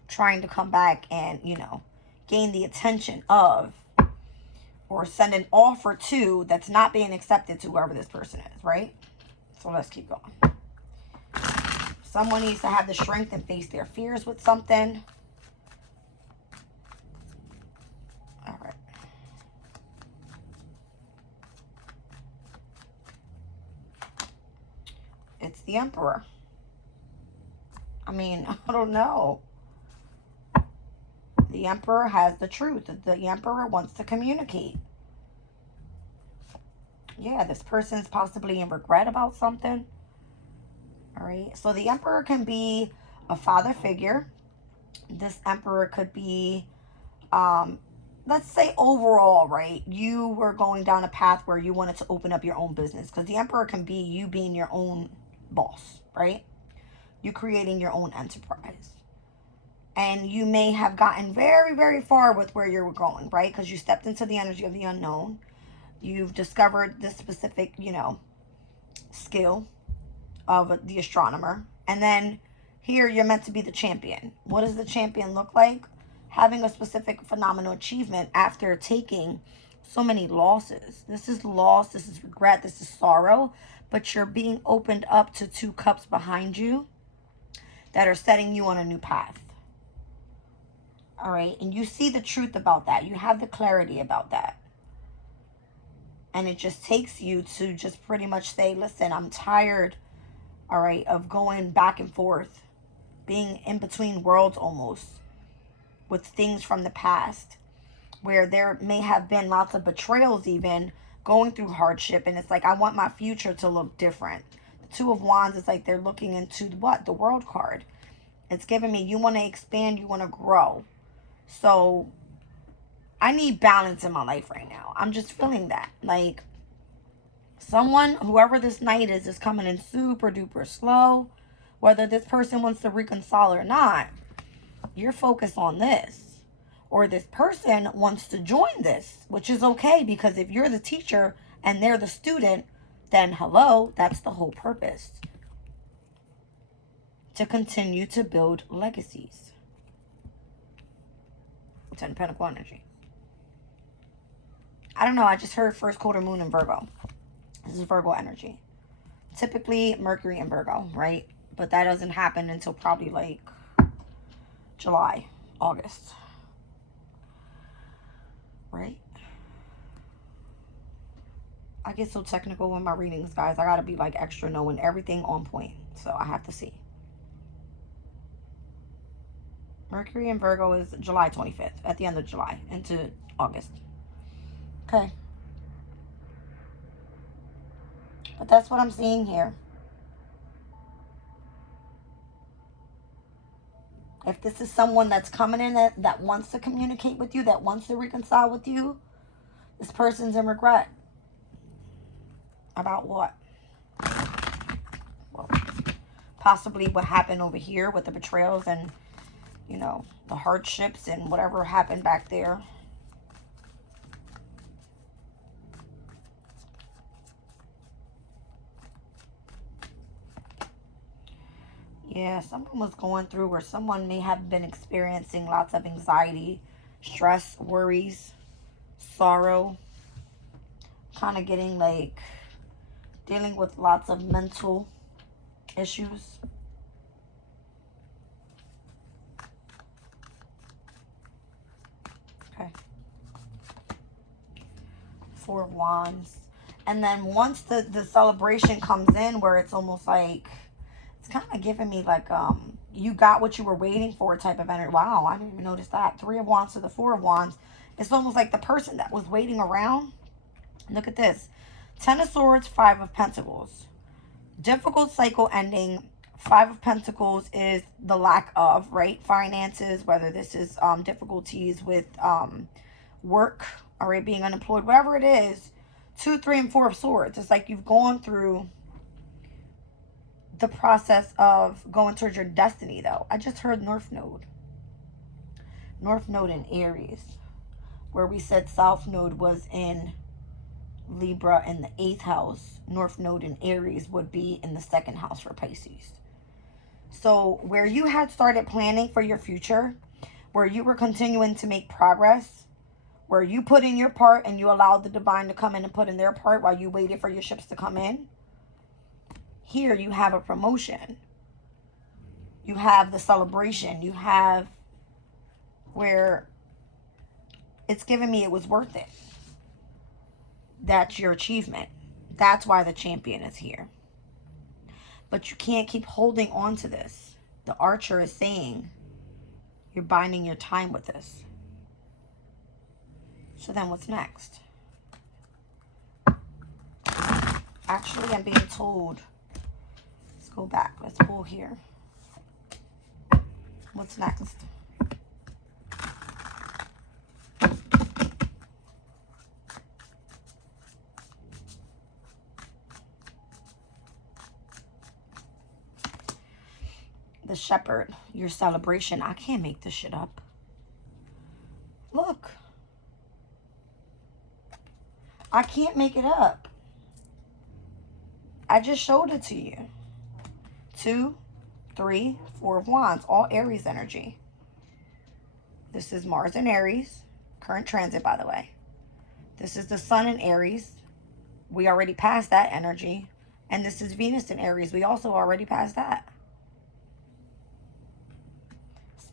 Trying to come back and, you know, gain the attention of, or send an offer to, that's not being accepted to whoever this person is, right? So let's keep going. Someone needs to have the strength and face their fears with something. All right. It's the Emperor. I mean, I don't know. The Emperor has the truth. The Emperor wants to communicate. Yeah, this person's possibly in regret about something. All right. So the Emperor can be a father figure. This Emperor could be, let's say overall, right? You were going down a path where you wanted to open up your own business. Because the Emperor can be you being your own boss, right? You creating your own enterprise. And you may have gotten very, very far with where you were going, right? Because you stepped into the energy of the unknown. You've discovered this specific, you know, skill of the astronomer. And then here you're meant to be the champion. What does the champion look like? Having a specific phenomenal achievement after taking so many losses. This is loss, this is regret, this is sorrow. But you're being opened up to two cups behind you. that are setting you on a new path. All right. And you see the truth about that. You have the clarity about that. And it just takes you to just pretty much say, listen, I'm tired, all right, of going back and forth, being in between worlds almost with things from the past, where there may have been lots of betrayals, even going through hardship. And it's like, I want my future to look different. The Two of Wands is like they're looking into what? The World card. It's giving me, you want to expand, you want to grow. So I need balance in my life right now. I'm just feeling that. Like, someone, whoever this knight is coming in super duper slow. Whether this person wants to reconcile or not, you're focused on this. Or this person wants to join this, which is okay, because if you're the teacher and they're the student, then hello, that's the whole purpose. To continue to build legacies. Ten Pentacle energy. I don't know, I just heard first quarter moon in Virgo. This is Virgo energy. Typically Mercury in Virgo, right? But that doesn't happen until probably like July, August. Right? I get so technical with my readings, guys. I gotta be like extra knowing everything on point. So I have to see. Mercury in Virgo is July 25th. At the end of July into August. Okay. But that's what I'm seeing here. If this is someone that's coming in that wants to communicate with you, that wants to reconcile with you, this person's in regret. About what? Well, possibly what happened over here with the betrayals and, you know, the hardships and whatever happened back there. Yeah, someone was going through, or someone may have been experiencing lots of anxiety, stress, worries, sorrow. Kind of getting like, dealing with lots of mental issues. Okay. Four of Wands. And then once the celebration comes in, where it's almost like, it's kind of giving me like, you got what you were waiting for type of energy. Wow, I didn't even notice that. Three of Wands to the Four of Wands. It's almost like the person that was waiting around. Look at this. Ten of Swords, Five of Pentacles. Difficult cycle ending. Five of Pentacles is the lack of, right? Finances, whether this is difficulties with work, all right, being unemployed, whatever it is. 2, 3, and 4 of Swords. It's like you've gone through the process of going towards your destiny, though. I just heard North Node. North Node in Aries, where we said South Node was in Libra in the 8th house. North Node in Aries would be in the 2nd house for Pisces. So where you had started planning for your future, where you were continuing to make progress, where you put in your part and you allowed the divine to come in and put in their part while you waited for your ships to come in. Here you have a promotion. You have the celebration. You have where it's giving me it was worth it. That's your achievement. That's why the champion is here. But you can't keep holding on to this. The Archer is saying you're binding your time with this. So then what's next? Actually, I'm being told. Let's go back. Let's pull here. What's next? The Shepherd, your celebration. I can't make this shit up. Look. I can't make it up. I just showed it to you. 2, 3, 4 of Wands. All Aries energy. This is Mars in Aries. Current transit, by the way. This is the Sun in Aries. We already passed that energy. And this is Venus in Aries. We also already passed that.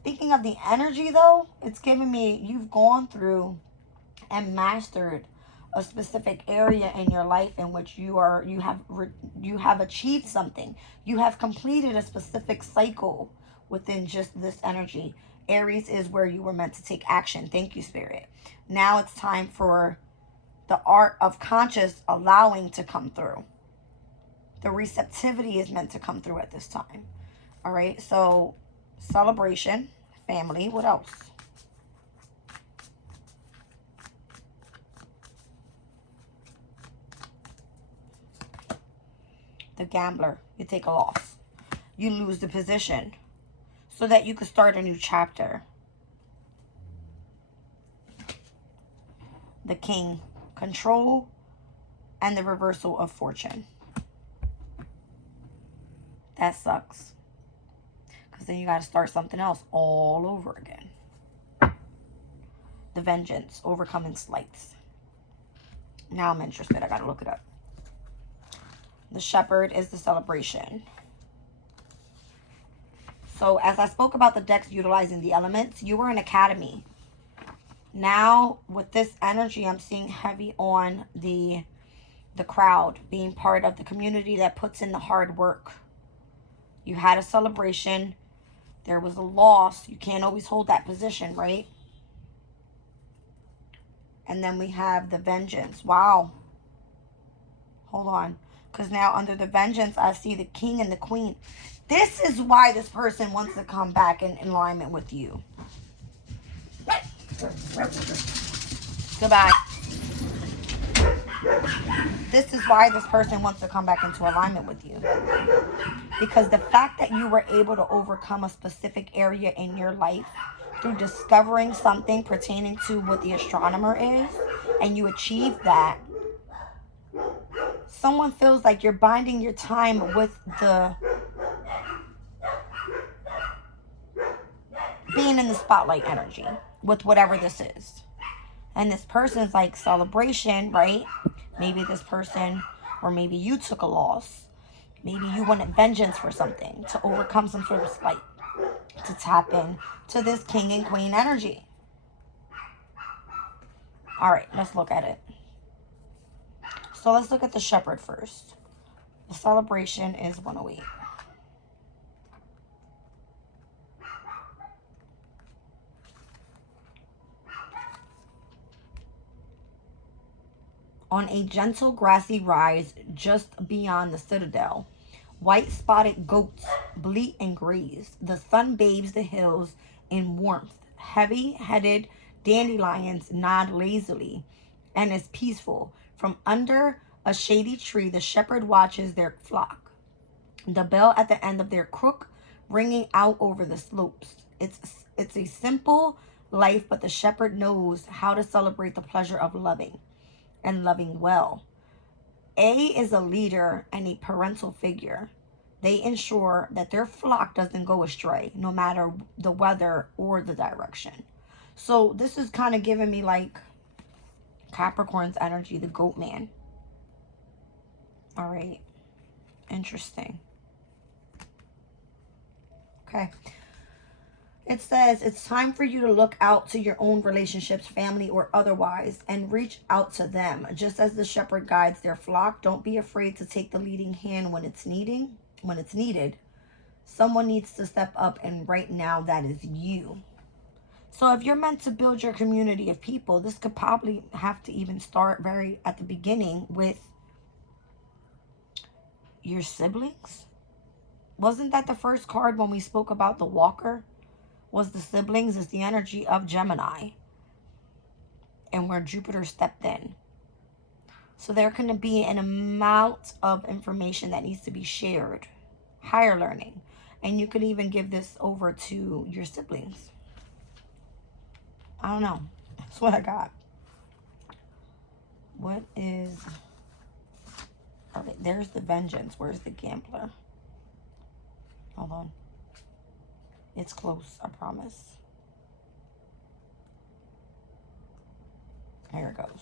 Speaking of the energy, though, it's giving me you've gone through and mastered a specific area in your life in which you have achieved something. You have completed a specific cycle within just this energy. Aries is where you were meant to take action. Thank you, Spirit. Now it's time for the art of conscious allowing to come through. The receptivity is meant to come through at this time. All right, so celebration, family, what else? The gambler, you take a loss. You lose the position so that you could start a new chapter. The king, control and the reversal of fortune. That sucks. Because then you got to start something else all over again. The vengeance, overcoming slights. Now I'm interested. I got to look it up. The shepherd is the celebration. So as I spoke about the decks utilizing the elements, you were an academy. Now with this energy, I'm seeing heavy on the crowd, being part of the community that puts in the hard work. You had a celebration. There was a loss. You can't always hold that position, right? And then we have the vengeance. Wow. Hold on. Because now under the vengeance, I see the king and the queen. This is why this person wants to come back in alignment with you. Goodbye. This is why this person wants to come back into alignment with you. Because the fact that you were able to overcome a specific area in your life through discovering something pertaining to what the astronomer is, and you achieved that, someone feels like you're binding your time with the being in the spotlight energy with whatever this is. And this person's like celebration, right? Maybe this person, or maybe you took a loss. Maybe you wanted vengeance for something, to overcome some sort of slight, to tap in to this king and queen energy. All right, let's look at it. So let's look at the shepherd first. The celebration is 108. On a gentle grassy rise just beyond the citadel, white spotted goats bleat and graze. The sun bathes the hills in warmth. Heavy-headed dandelions nod lazily and is peaceful. From under a shady tree, the shepherd watches their flock. The bell at the end of their crook ringing out over the slopes. It's a simple life, but the shepherd knows how to celebrate the pleasure of loving and loving well. A is a leader and a parental figure. They ensure that their flock doesn't go astray, no matter the weather or the direction. So this is kind of giving me like Capricorn's energy, the goat man. All right. Interesting. Okay. It says it's time for you to look out to your own relationships, family or otherwise, and reach out to them. Just as the shepherd guides their flock, don't be afraid to take the leading hand when it's needed. Someone needs to step up, and right now that is you. So if you're meant to build your community of people, this could probably have to even start very at the beginning with your siblings. Wasn't that the first card when we spoke about the walker? Was the siblings is the energy of Gemini, and where Jupiter stepped in. So there can be an amount of information that needs to be shared, higher learning, and you could even give this over to your siblings. I don't know. That's what I got. What is... Okay, there's the vengeance. Where's the gambler? Hold on. It's close, I promise. Here it goes.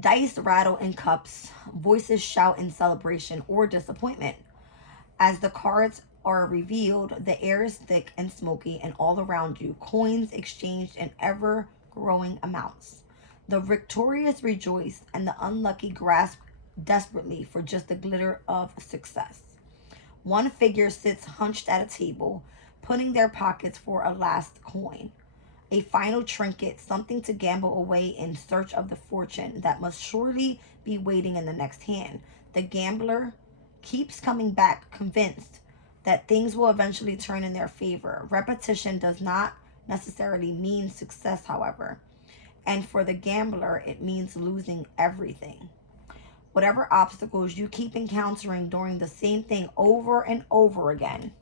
Dice rattle in cups. Voices shout in celebration or disappointment. As the cards are revealed, the air is thick and smoky, and all around you, coins exchanged in ever growing amounts. The victorious rejoice, and the unlucky grasp desperately for just the glitter of success. One figure sits hunched at a table, putting their pockets for a last coin, a final trinket, something to gamble away in search of the fortune that must surely be waiting in the next hand. The gambler keeps coming back, convinced that things will eventually turn in their favor. Repetition does not necessarily mean success, however, and for the gambler, it means losing everything. Whatever obstacles you keep encountering during the same thing over and over again,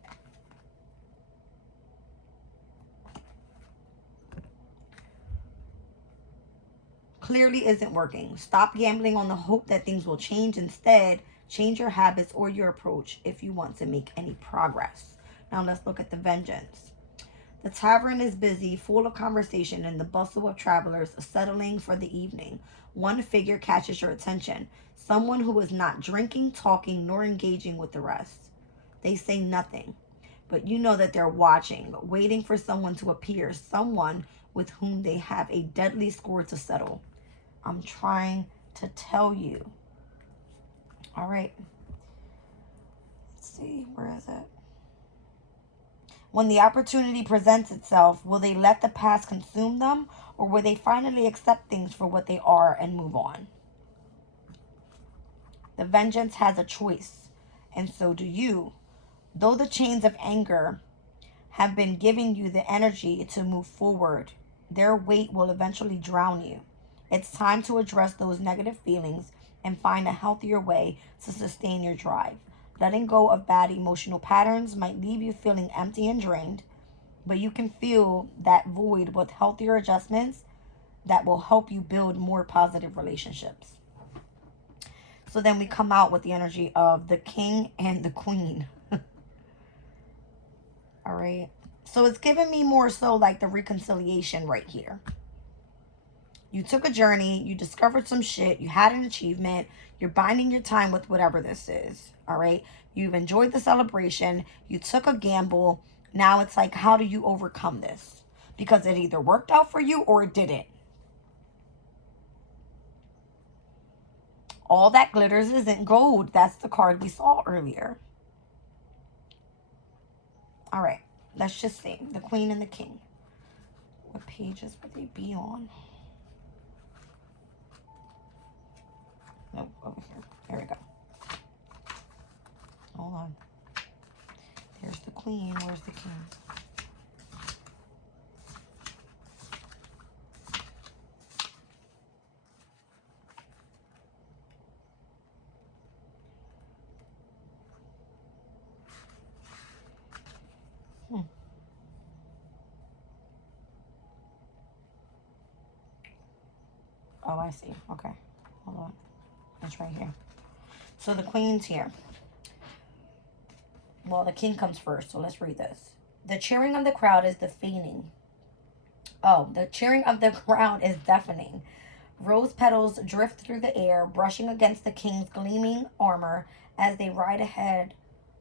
clearly isn't working. Stop gambling on the hope that things will change. Instead, change your habits or your approach if you want to make any progress. Now let's look at the vengeance. The tavern is busy, full of conversation and the bustle of travelers settling for the evening. One figure catches your attention, someone who is not drinking, talking, nor engaging with the rest. They say nothing, but you know that they're watching, waiting for someone to appear, someone with whom they have a deadly score to settle. I'm trying to tell you. All right. Let's see, where is it? When the opportunity presents itself, will they let the past consume them, or will they finally accept things for what they are and move on? The vengeance has a choice, and so do you. Though the chains of anger have been giving you the energy to move forward, their weight will eventually drown you. It's time to address those negative feelings and find a healthier way to sustain your drive. Letting go of bad emotional patterns might leave you feeling empty and drained, but you can fill that void with healthier adjustments that will help you build more positive relationships. So then we come out with the energy of the king and the queen. All right. So it's giving me more so like the reconciliation right here. You took a journey, you discovered some shit, you had an achievement, you're binding your time with whatever this is, all right? You've enjoyed the celebration, you took a gamble. Now it's like, how do you overcome this? Because it either worked out for you or it didn't. All that glitters isn't gold. That's the card we saw earlier. All right, let's just see. The queen and the king. What pages would they be on? Nope, over here. There we go. Hold on. There's the queen. Where's the king? Oh, I see. Okay. Hold on. It's right here. So the queen's here. Well, the king comes first, so let's read this. The cheering of the crowd is deafening. Oh, the cheering of the crowd is deafening. Rose petals drift through the air, brushing against the king's gleaming armor as they ride ahead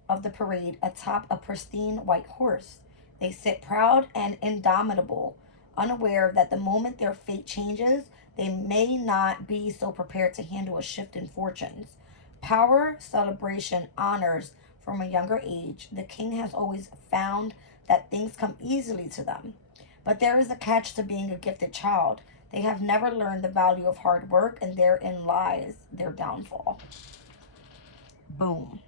of the parade atop a pristine white horse. They sit proud and indomitable, unaware that the moment their fate changes, they may not be so prepared to handle a shift in fortunes. Power, celebration, honors from a younger age, the king has always found that things come easily to them. But there is a catch to being a gifted child. They have never learned the value of hard work, and therein lies their downfall. Boom.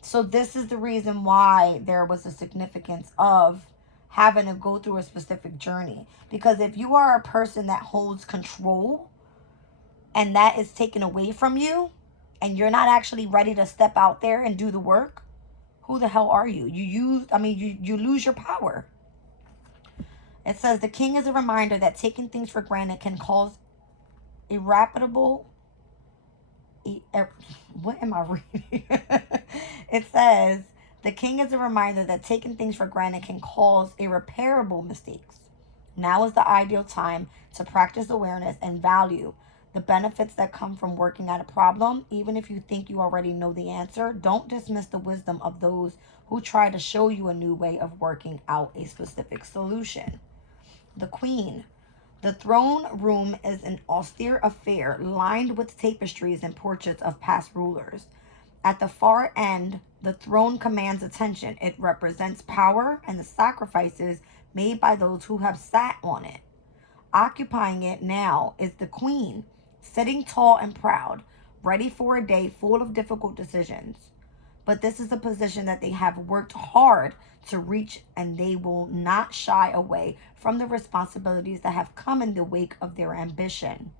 So this is the reason why there was a significance of having to go through a specific journey. Because if you are a person that holds control and that is taken away from you, and you're not actually ready to step out there and do the work, who the hell are you? You lose your power. It says the king is a reminder that taking things for granted can cause irreparable. What am I reading? It says the king is a reminder that taking things for granted can cause irreparable mistakes. Now is the ideal time to practice awareness and value The benefits that come from working at a problem, even if you think you already know the answer, don't dismiss the wisdom of those who try to show you a new way of working out a specific solution. The Queen. The throne room is an austere affair lined with tapestries and portraits of past rulers. At the far end, the throne commands attention. It represents power and the sacrifices made by those who have sat on it. Occupying it now is the Queen, sitting tall and proud, ready for a day full of difficult decisions. But this is a position that they have worked hard to reach, and they will not shy away from the responsibilities that have come in the wake of their ambition.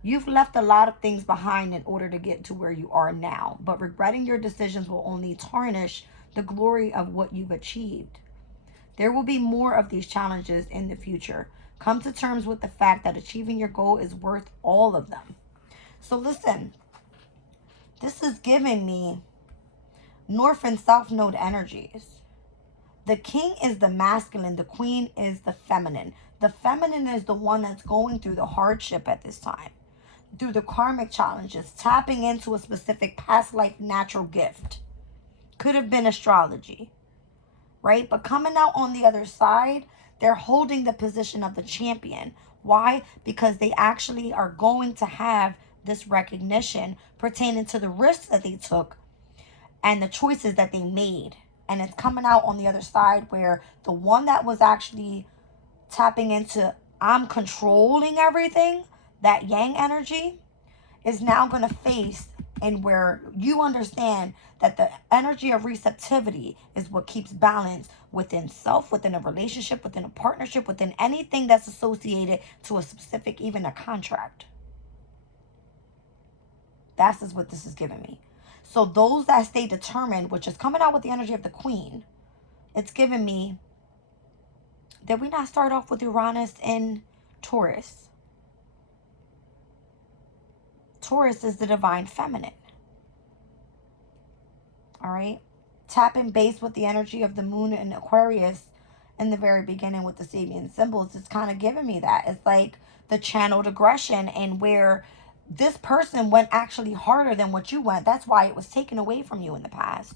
You've left a lot of things behind in order to get to where you are now, but regretting your decisions will only tarnish the glory of what you've achieved. There will be more of these challenges in the future. Come to terms with the fact that achieving your goal is worth all of them. So listen, this is giving me North and South Node energies. The king is the masculine. The queen is the feminine. The feminine is the one that's going through the hardship at this time, through the karmic challenges, tapping into a specific past life natural gift. Could have been astrology, right? But coming out on the other side, they're holding the position of the champion. Why? Because they actually are going to have this recognition pertaining to the risks that they took and the choices that they made. And it's coming out on the other side where the one that was actually tapping into, I'm controlling everything, that yang energy, is now going to face, and where you understand that the energy of receptivity is what keeps balance within self, within a relationship, within a partnership, within anything that's associated to a specific, even a contract. That's is what this is giving me. So those that stay determined, which is coming out with the energy of the queen, it's giving me, did we not start off with Uranus in Taurus? Taurus is the divine feminine. All right. Tapping base with the energy of the moon in Aquarius in the very beginning with the Sabian symbols. It's kind of giving me that. It's like the channeled aggression, and where this person went actually harder than what you went. That's why it was taken away from you in the past.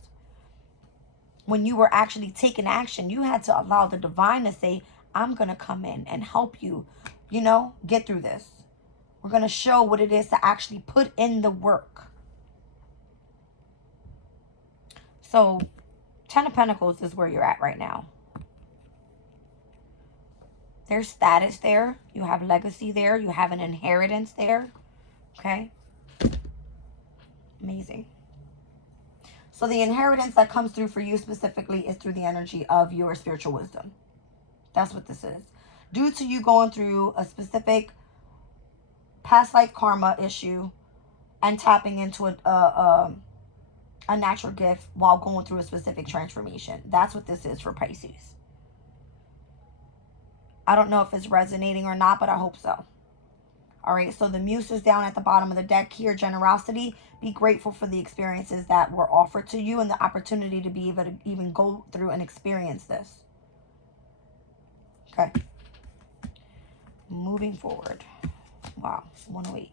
When you were actually taking action, you had to allow the divine to say, I'm going to come in and help you, get through this. We're going to show what it is to actually put in the work. So, Ten of Pentacles is where you're at right now. There's status there. You have legacy there. You have an inheritance there. Okay? Amazing. So the inheritance that comes through for you specifically is through the energy of your spiritual wisdom. That's what this is. Due to you going through a specific past life karma issue and tapping into a natural gift while going through a specific transformation. That's what this is for Pisces. I don't know if it's resonating or not, but I hope so. All right, so the muse is down at the bottom of the deck here. Generosity. Be grateful for the experiences that were offered to you and the opportunity to be able to even go through and experience this. Okay. Moving forward. Wow, 108.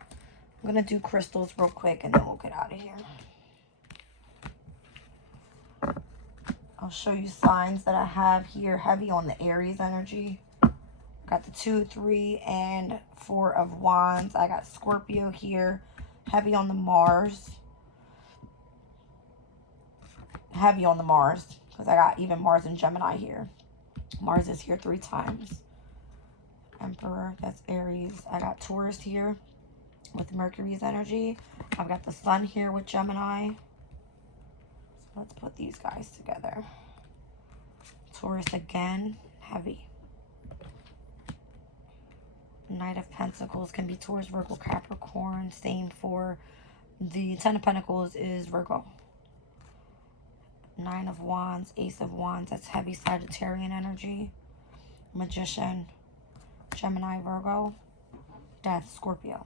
I'm going to do crystals real quick and then we'll get out of here. I'll show you signs that I have here heavy on the Aries energy. Got the 2, 3, and 4 of Wands. I got Scorpio here. Heavy on the Mars. Heavy on the Mars. Because I got even Mars and Gemini here. Mars is here 3 times. Emperor, that's Aries. I got Taurus here with Mercury's energy. I've got the Sun here with Gemini. So let's put these guys together. Taurus again. Heavy. Knight of Pentacles can be Taurus, Virgo, Capricorn. Same for the Ten of Pentacles is Virgo. 9 of Wands, Ace of Wands. That's heavy Sagittarian energy. Magician, Gemini, Virgo. Death, Scorpio.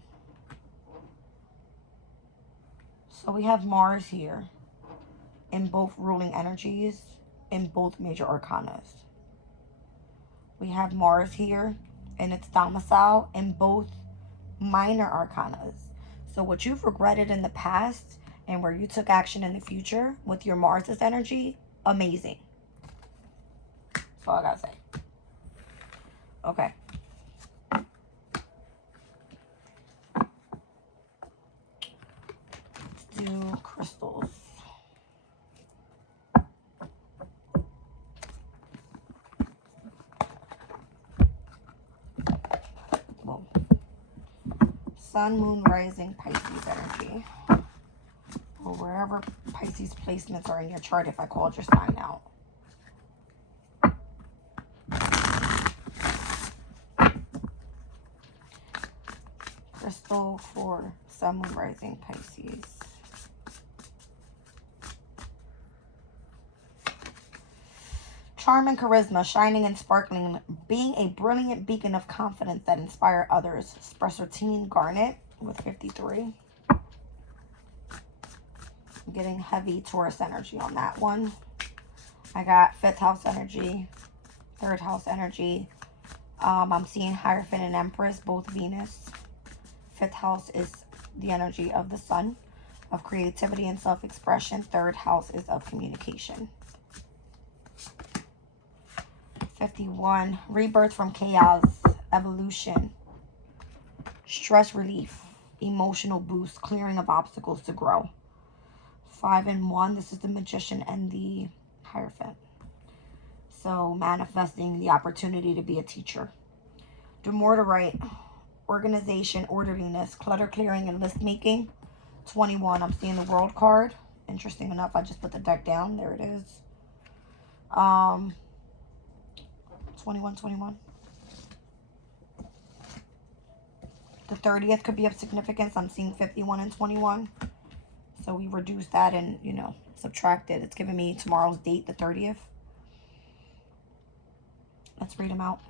So we have Mars here in both ruling energies in both major arcanas. We have Mars here in its domicile in both minor arcanas. So what you've regretted in the past and where you took action in the future with your Mars's energy, amazing. That's all I gotta say. Okay. Let's do crystals. Whoa. Sun, Moon, Rising, Pisces energy. Or wherever Pisces placements are in your chart if I called your sign out. Crystal for Sun, Moon, Rising, Pisces. Charm and charisma, shining and sparkling, being a brilliant beacon of confidence that inspire others. Spressertine Garnet with 53. I'm getting heavy Taurus energy on that one. I got 5th house energy, 3rd house energy. I'm seeing Hierophant and Empress, both Venus. 5th house is the energy of the sun, of creativity and self-expression. 3rd house is of communication. 51, rebirth from chaos, evolution, stress relief, emotional boost, clearing of obstacles to grow. 5 and 1, this is the Magician and the Hierophant. So manifesting the opportunity to be a teacher. Demorderite, organization, orderliness, clutter clearing, and list making. 21, I'm seeing the World card. Interesting enough, I just put the deck down. There it is. 21. The 30th could be of significance. I'm seeing 51 and 21. So we reduce that and, you know, subtract it. It's giving me tomorrow's date, the 30th. Let's read them out.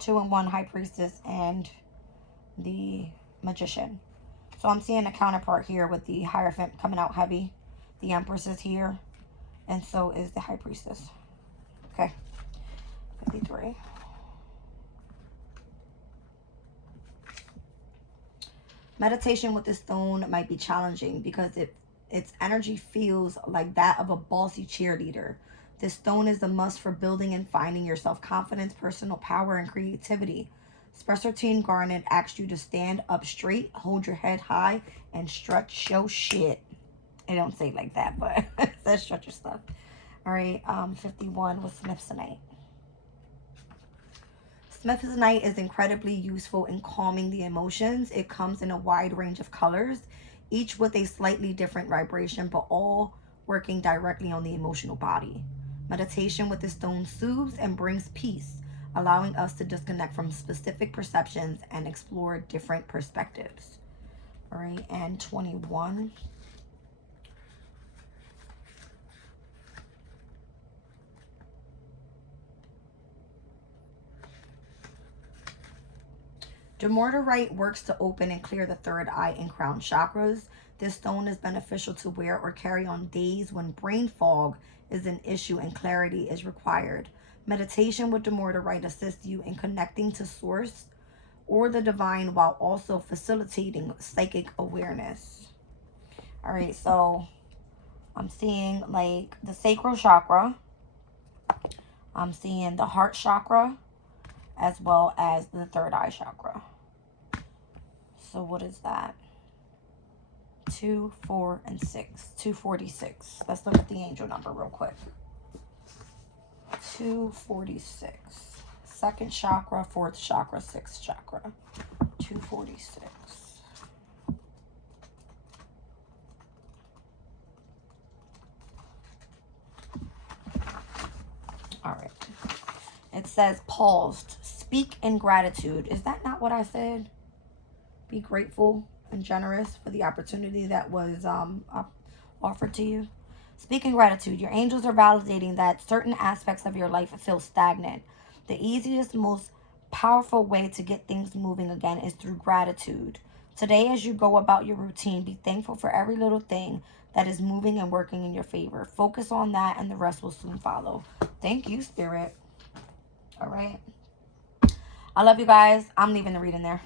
2 and 1, High Priestess and the Magician. So I'm seeing a counterpart here with the Hierophant coming out heavy. The Empress is here. And so is the High Priestess. Okay. 53. Meditation with this stone might be challenging because its energy feels like that of a bossy cheerleader. This stone is a must for building and finding your self-confidence, personal power, and creativity. Spressertine Garnet asks you to stand up straight, hold your head high, and stretch your shit. It don't say like that, but it says stretch your stuff. All right, 51 with Smithsonite. Smithsonite is incredibly useful in calming the emotions. It comes in a wide range of colors, each with a slightly different vibration, but all working directly on the emotional body. Meditation with this stone soothes and brings peace, allowing us to disconnect from specific perceptions and explore different perspectives. All right, and 21. Demorderite works to open and clear the 3rd eye and crown chakras. This stone is beneficial to wear or carry on days when brain fog is an issue and clarity is required. Meditation with Demorderite assists you in connecting to source or the divine while also facilitating psychic awareness. All right, so I'm seeing like the sacral chakra. I'm seeing the heart chakra as well as the 3rd eye chakra. So what is that? 2, 4, and 6. 246. Let's look at the angel number real quick. 246. 2nd chakra, 4th chakra, 6th chakra. 246. All right. It says paused. Speak in gratitude. Is that not what I said? Be grateful and generous for the opportunity that was offered to you. Speak in gratitude. Your angels are validating that certain aspects of your life feel stagnant. The easiest, most powerful way to get things moving again is through gratitude. Today, as you go about your routine, be thankful for every little thing that is moving and working in your favor. Focus on that and the rest will soon follow. Thank you, Spirit. All right. I love you guys. I'm leaving the reading there.